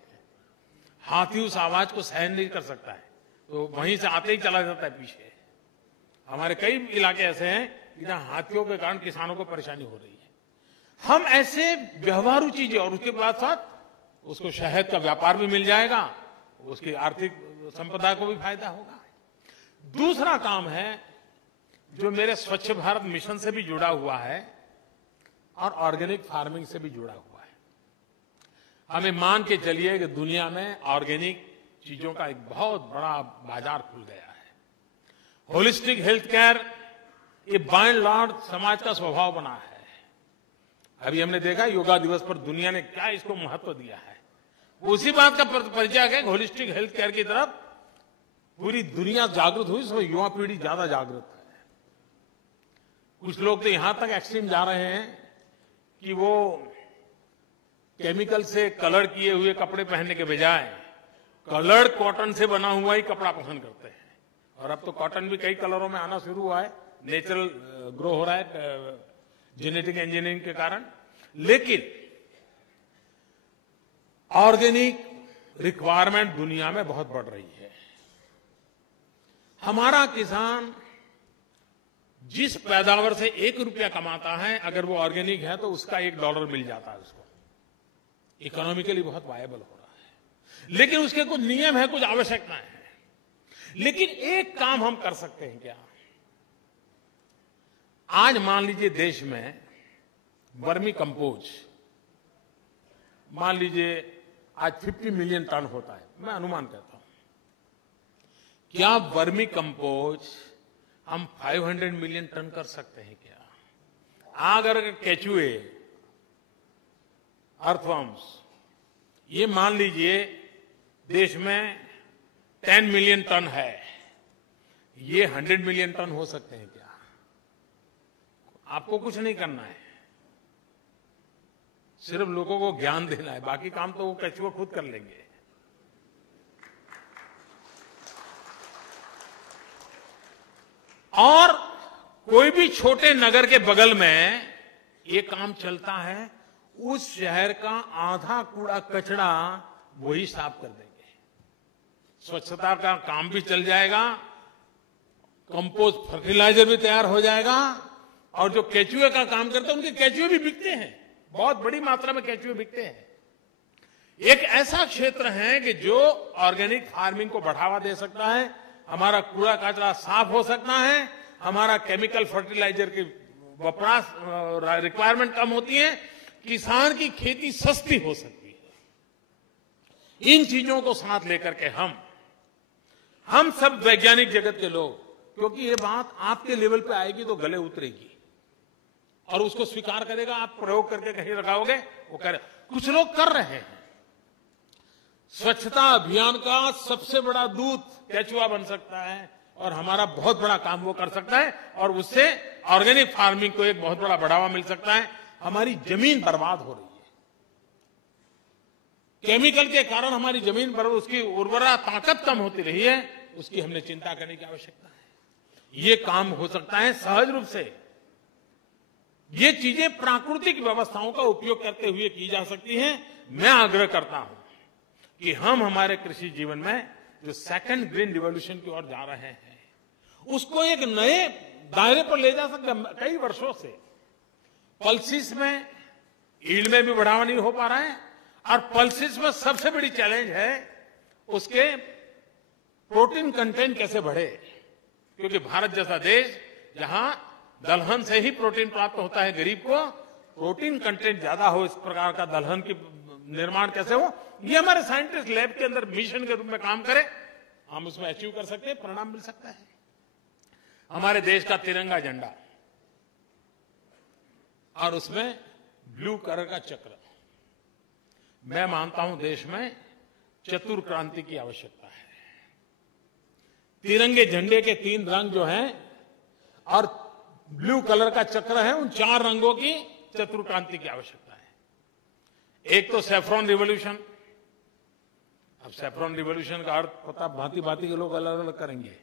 हाथी उस आवाज को सहन नहीं कर सकता है, तो वहीं से आते ही चला जाता है पीछे। हमारे कई इलाके ऐसे हैं जहां हाथियों के कारण किसानों को परेशानी हो रही है। हम ऐसे व्यवहारू चीजें, और उसके बाद साथ उसको शहद का व्यापार भी मिल जाएगा, उसकी आर्थिक संपदा को भी फायदा होगा। दूसरा काम है जो मेरे स्वच्छ भारत मिशन से भी जुड़ा हुआ है और ऑर्गेनिक फार्मिंग से भी जुड़ा हुआ है। हमें मान के चलिए कि दुनिया में ऑर्गेनिक चीजों का एक बहुत बड़ा बाजार खुल गया है। होलिस्टिक हेल्थ केयर ये बाय एंड लार्ज समाज का स्वभाव बना है। अभी हमने देखा योगा दिवस पर दुनिया ने क्या इसको महत्व दिया है। उसी बात का परिचय है कि होलिस्टिक हेल्थ केयर की तरफ पूरी दुनिया जागृत हुई, सो युवा पीढ़ी ज्यादा जागृत है। कुछ लोग तो यहां तक एक्सट्रीम जा रहे हैं कि वो केमिकल से कलर किए हुए कपड़े पहनने के बजाय कलर्ड कॉटन से बना हुआ ही कपड़ा पसंद करते हैं। और अब तो कॉटन भी कई कलरों में आना शुरू हुआ है, नेचुरल ग्रो हो रहा है जेनेटिक इंजीनियरिंग के कारण। लेकिन ऑर्गेनिक रिक्वायरमेंट दुनिया में बहुत बढ़ रही है। हमारा किसान जिस पैदावार से 1 रुपया कमाता है, अगर वो ऑर्गेनिक है तो उसका $1 मिल जाता है उसको। इकोनॉमिकली बहुत वायबल हो रहा है। लेकिन उसके कुछ नियम है, कुछ आवश्यकताएं हैं। लेकिन एक काम हम कर सकते हैं क्या? आज मान लीजिए देश में वर्मी कंपोज, मान लीजिए आज 50 मिलियन टन होता है, मैं अनुमान कहता हूं। क्या वर्मी कंपोज हम 500 मिलियन टन कर सकते हैं क्या? अगर केचुए, अर्थवर्म्स, ये मान लीजिए देश में 10 मिलियन टन है, ये 100 मिलियन टन हो सकते हैं क्या? आपको कुछ नहीं करना है, सिर्फ लोगों को ज्ञान देना है, बाकी काम तो वो केचुए खुद कर लेंगे। और कोई भी छोटे नगर के बगल में ये काम चलता है, उस शहर का आधा कूड़ा कचरा वही साफ कर देंगे। स्वच्छता का काम भी चल जाएगा, कंपोस्ट फर्टिलाइजर भी तैयार हो जाएगा, और जो केचुए का काम करते हैं उनके केचुए भी बिकते हैं, बहुत बड़ी मात्रा में केचुए बिकते हैं। एक ऐसा क्षेत्र है कि जो ऑर्गेनिक फार्मिंग को बढ़ावा दे सकता है, हमारा कूड़ा कचरा साफ हो सकता है, हमारा केमिकल फर्टिलाइजर की वपराश रिक्वायरमेंट कम होती है, किसान की खेती सस्ती हो सकती है। इन चीजों को साथ लेकर के हम सब वैज्ञानिक जगत के लोग, क्योंकि ये बात आपके लेवल पे आएगी तो गले उतरेगी और उसको स्वीकार करेगा। आप प्रयोग करके कहीं लगाओगे, वो करे। कुछ लोग कर रहे हैं। स्वच्छता अभियान का सबसे बड़ा दूत केचुआ बन सकता है और हमारा बहुत बड़ा काम वो कर सकता है, और उससे ऑर्गेनिक फार्मिंग को एक बहुत बड़ा बढ़ावा मिल सकता है। हमारी जमीन बर्बाद हो रही है, केमिकल के कारण हमारी जमीन पर उसकी उर्वरा ताकत कम होती रही है, उसकी हमने चिंता करने की आवश्यकता है। ये काम हो सकता है सहज रूप से। ये चीजें प्राकृतिक व्यवस्थाओं का उपयोग करते हुए की जा सकती हैं। मैं आग्रह करता हूं कि हम हमारे कृषि जीवन में जो सेकंड ग्रीन रिवॉल्यूशन की ओर जा रहे हैं, उसको एक नए दायरे पर ले जा सकते हैं। कई वर्षों से पल्सिस में यील्ड में भी बढ़ावा नहीं हो पा रहा है, और पल्सिस में सबसे बड़ी चैलेंज है उसके प्रोटीन कंटेंट कैसे बढ़े, क्योंकि भारत जैसा देश जहां दलहन से ही प्रोटीन प्राप्त होता है गरीब को, प्रोटीन कंटेंट ज्यादा हो इस प्रकार का दलहन की निर्माण कैसे हो, ये हमारे साइंटिस्ट लैब के अंदर मिशन के रूप में काम करें, हम उसमें अचीव कर सकते हैं, परिणाम मिल सकता है। हमारे देश का तिरंगा झंडा और उसमें ब्लू कलर का चक्र, मैं मानता हूं देश में चतुर क्रांति की आवश्यकता है। तिरंगे झंडे के 3 रंग जो हैं और ब्लू कलर का चक्र है, उन 4 रंगों की चतुर क्रांति की आवश्यकता है। एक तो सैफ्रॉन रिवॉल्यूशन। अब सैफ्रॉन रिवॉल्यूशन का अर्थ पता भांति भांति के लोग अलग अलग करेंगे।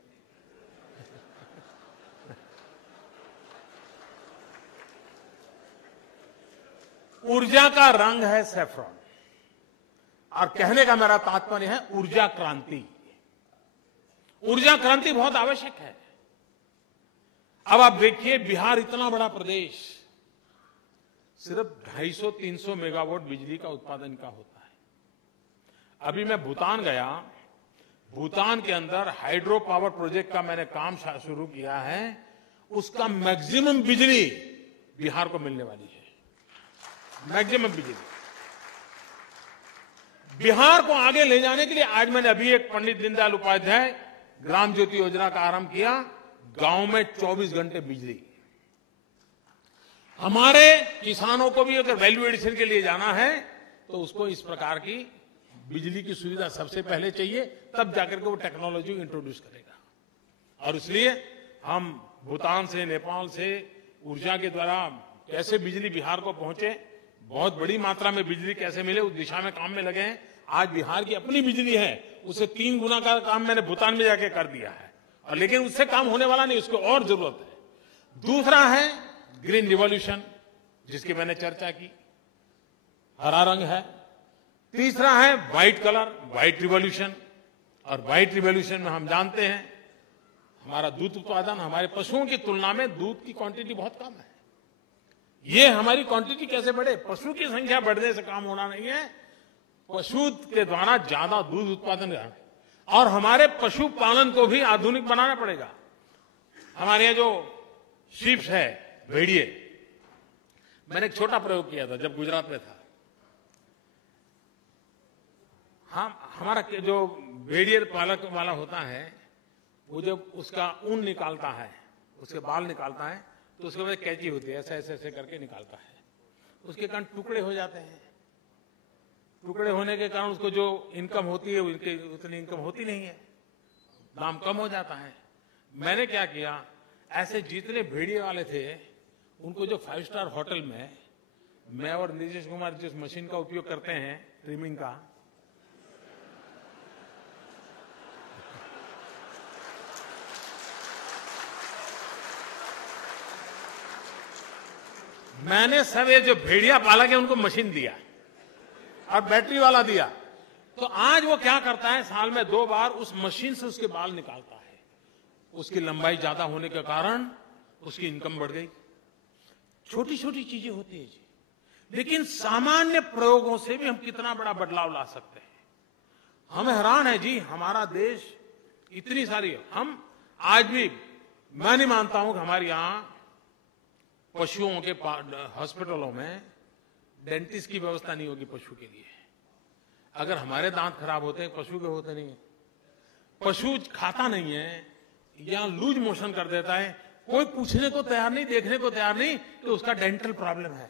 ऊर्जा का रंग है सैफ्रॉन, और कहने का मेरा तात्पर्य है ऊर्जा क्रांति। ऊर्जा क्रांति बहुत आवश्यक है। अब आप देखिए, बिहार इतना बड़ा प्रदेश, सिर्फ 250-300 मेगावाट बिजली का उत्पादन का होता है। अभी मैं भूटान गया, भूटान के अंदर हाइड्रो पावर प्रोजेक्ट का मैंने काम शुरू किया है, उसका मैक्सिमम बिजली बिहार को मिलने वाली है। मैक्सिमम बिजली बिहार को आगे ले जाने के लिए आज मैंने अभी एक पंडित दीनदयाल उपाध्याय ग्राम ज्योति योजना का आरंभ किया। गांव में 24 घंटे बिजली। हमारे किसानों को भी अगर वैल्यू एडिशन के लिए जाना है तो उसको इस प्रकार की बिजली की सुविधा सबसे पहले चाहिए, तब जाकर के वो टेक्नोलॉजी इंट्रोड्यूस करेगा। और इसलिए हम भूटान से, नेपाल से ऊर्जा के द्वारा कैसे बिजली बिहार को पहुंचे, बहुत बड़ी मात्रा में बिजली कैसे मिले, उस दिशा में काम में लगे हैं। आज बिहार की अपनी बिजली है, उसे 3 गुना का काम मैंने भूटान में जाके कर दिया है, और लेकिन उससे काम होने वाला नहीं, उसको और जरूरत है। दूसरा है ग्रीन रिवॉल्यूशन, जिसकी मैंने चर्चा की, हरा रंग है। तीसरा है व्हाइट कलर, व्हाइट रिवॉल्यूशन। और व्हाइट रिवॉल्यूशन में हम जानते हैं हमारा दूध उत्पादन हमारे पशुओं की तुलना में दूध की क्वांटिटी बहुत कम है। ये हमारी क्वांटिटी कैसे बढ़े? पशु की संख्या बढ़ने से काम होना नहीं है, पशु के द्वारा ज्यादा दूध उत्पादन, और हमारे पशुपालन को भी आधुनिक बनाना पड़ेगा। हमारे यहाँ जो शीप्स है, भेड़िए, मैंने एक छोटा प्रयोग किया था जब गुजरात में था। हमारा जो भेड़िए पालक वाला होता है, वो जब उसका ऊन निकालता है, उसके बाल निकालता है, तो उसके बाद कैंची होती है, ऐसे ऐसे ऐसे करके निकालता है। उसके कारण टुकड़े हो जाते हैं। टुकड़े होने के कारण उसको जो इनकम होती है उनकी उतनी इनकम होती नहीं है, दाम कम हो जाता है। मैंने क्या किया, ऐसे जितने भेड़िए वाले थे उनको जो 5 स्टार होटल में मैं और नीतीश कुमार जिस मशीन का उपयोग करते हैं ट्रिमिंग का, मैंने सब ये जो भेड़िया पालक है उनको मशीन दिया और बैटरी वाला दिया। तो आज वो क्या करता है, साल में 2 बार उस मशीन से उसके बाल निकालता है। उसकी लंबाई ज्यादा होने के कारण उसकी इनकम बढ़ गई। छोटी छोटी चीजें होती है जी, लेकिन सामान्य प्रयोगों से भी हम कितना बड़ा बदलाव ला सकते हैं। हमें हैरान है जी, हमारा देश इतनी सारी, हम आज भी, मैं नहीं मानता हूं कि हमारे यहां पशुओं के हॉस्पिटलों में डेंटिस्ट की व्यवस्था नहीं होगी पशु के लिए। अगर हमारे दांत खराब होते हैं, पशु के होते नहीं है। पशु खाता नहीं है या लूज मोशन कर देता है, कोई पूछने को तैयार नहीं, देखने को तैयार नहीं कि उसका डेंटल प्रॉब्लम है।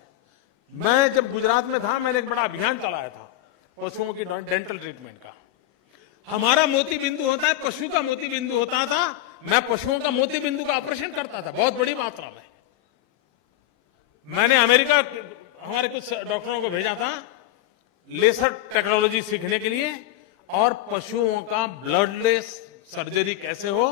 मैं जब गुजरात में था, मैंने एक बड़ा अभियान चलाया था पशुओं की डेंटल ट्रीटमेंट का। हमारा मोती बिंदु होता है, पशु का मोती बिंदु होता था। मैं पशुओं का मोती बिंदु का ऑपरेशन करता था बहुत बड़ी मात्रा में। मैंने अमेरिका हमारे कुछ डॉक्टरों को भेजा था लेसर टेक्नोलॉजी सीखने के लिए, और पशुओं का ब्लडलेस सर्जरी कैसे हो,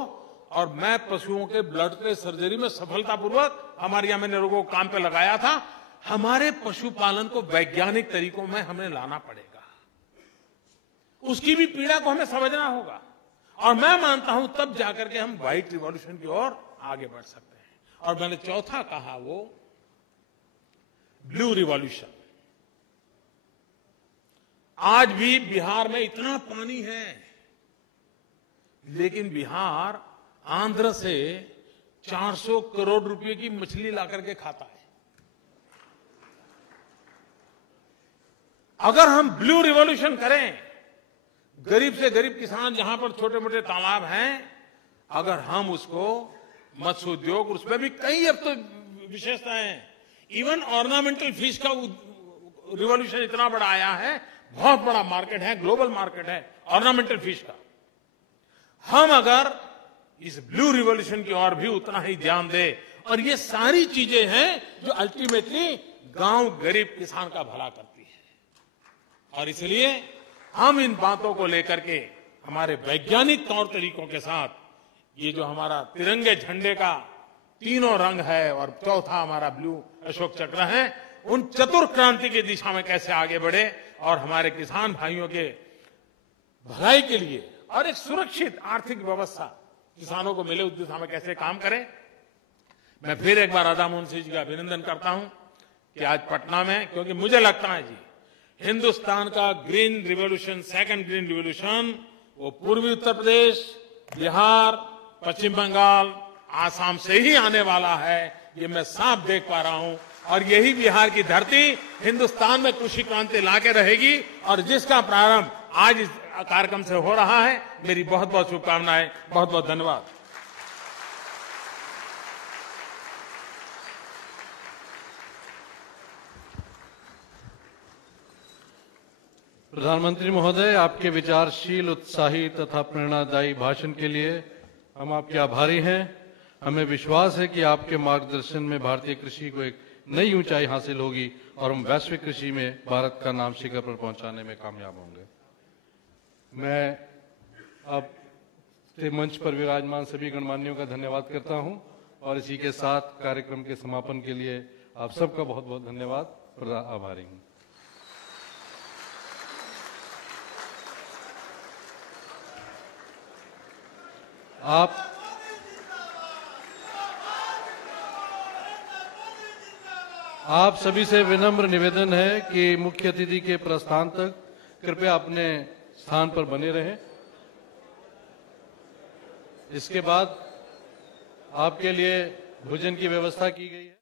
और मैं पशुओं के ब्लडलेस सर्जरी में सफलतापूर्वक हमारे यहां मैंने लोगों को काम पे लगाया था। हमारे पशुपालन को वैज्ञानिक तरीकों में हमें लाना पड़ेगा, उसकी भी पीड़ा को हमें समझना होगा, और मैं मानता हूं तब जाकर के हम व्हाइट रिवॉल्यूशन की ओर आगे बढ़ सकते हैं। और मैंने चौथा कहा वो ब्लू रिवॉल्यूशन। आज भी बिहार में इतना पानी है, लेकिन बिहार आंध्र से 400 करोड़ रुपए की मछली लाकर के खाता है। अगर हम ब्लू रिवॉल्यूशन करें, गरीब से गरीब किसान जहां पर छोटे मोटे तालाब हैं, अगर हम उसको मत्स्य उद्योग, उसमें भी कई अब तो विशेषताएं हैं, इवन ऑर्नामेंटल फिश का रिवॉल्यूशन इतना बड़ा आया है, बहुत बड़ा मार्केट है, ग्लोबल मार्केट है ऑर्नामेंटल फिश का। हम अगर इस ब्लू रिवॉल्यूशन की ओर भी उतना ही ध्यान दें, और ये सारी चीजें हैं जो अल्टीमेटली गांव गरीब किसान का भला करती है। और इसलिए हम इन बातों को लेकर के हमारे वैज्ञानिक तौर तरीकों के साथ, ये जो हमारा तिरंगे झंडे का तीनों रंग है और चौथा हमारा ब्लू अशोक चक्र है, उन चतुर क्रांति की दिशा में कैसे आगे बढ़े और हमारे किसान भाइयों के भलाई के लिए और एक सुरक्षित आर्थिक व्यवस्था किसानों को मिले, उस दिशा में कैसे काम करें। मैं फिर एक बार राधा मोहन सिंह जी का अभिनंदन करता हूं कि आज पटना में, क्योंकि मुझे लगता है जी हिंदुस्तान का green revolution, second green revolution, वो पूर्वी उत्तर प्रदेश, बिहार, पश्चिम बंगाल, आसाम से ही आने वाला है, ये मैं साफ देख पा रहा हूं। और यही बिहार की धरती हिंदुस्तान में कृषि क्रांति लाके रहेगी, और जिसका प्रारंभ आज इस कार्यक्रम से हो रहा है। मेरी बहुत बहुत शुभकामनाएं, बहुत बहुत धन्यवाद। प्रधानमंत्री महोदय, आपके विचारशील, उत्साही तथा प्रेरणादायी भाषण के लिए हम आपके आभारी हैं। हमें विश्वास है कि आपके मार्गदर्शन में भारतीय कृषि को एक नई ऊंचाई हासिल होगी और हम वैश्विक कृषि में भारत का नाम शिखर पर पहुंचाने में कामयाब होंगे। मैं अब से मंच पर विराजमान सभी गणमान्यों का धन्यवाद करता हूं, और इसी के साथ कार्यक्रम के समापन के लिए आप सबका बहुत बहुत धन्यवाद, आभारी हूं। आप सभी से विनम्र निवेदन है कि मुख्य अतिथि के प्रस्थान तक कृपया अपने स्थान पर बने रहें। इसके बाद आपके लिए भोजन की व्यवस्था की गई है।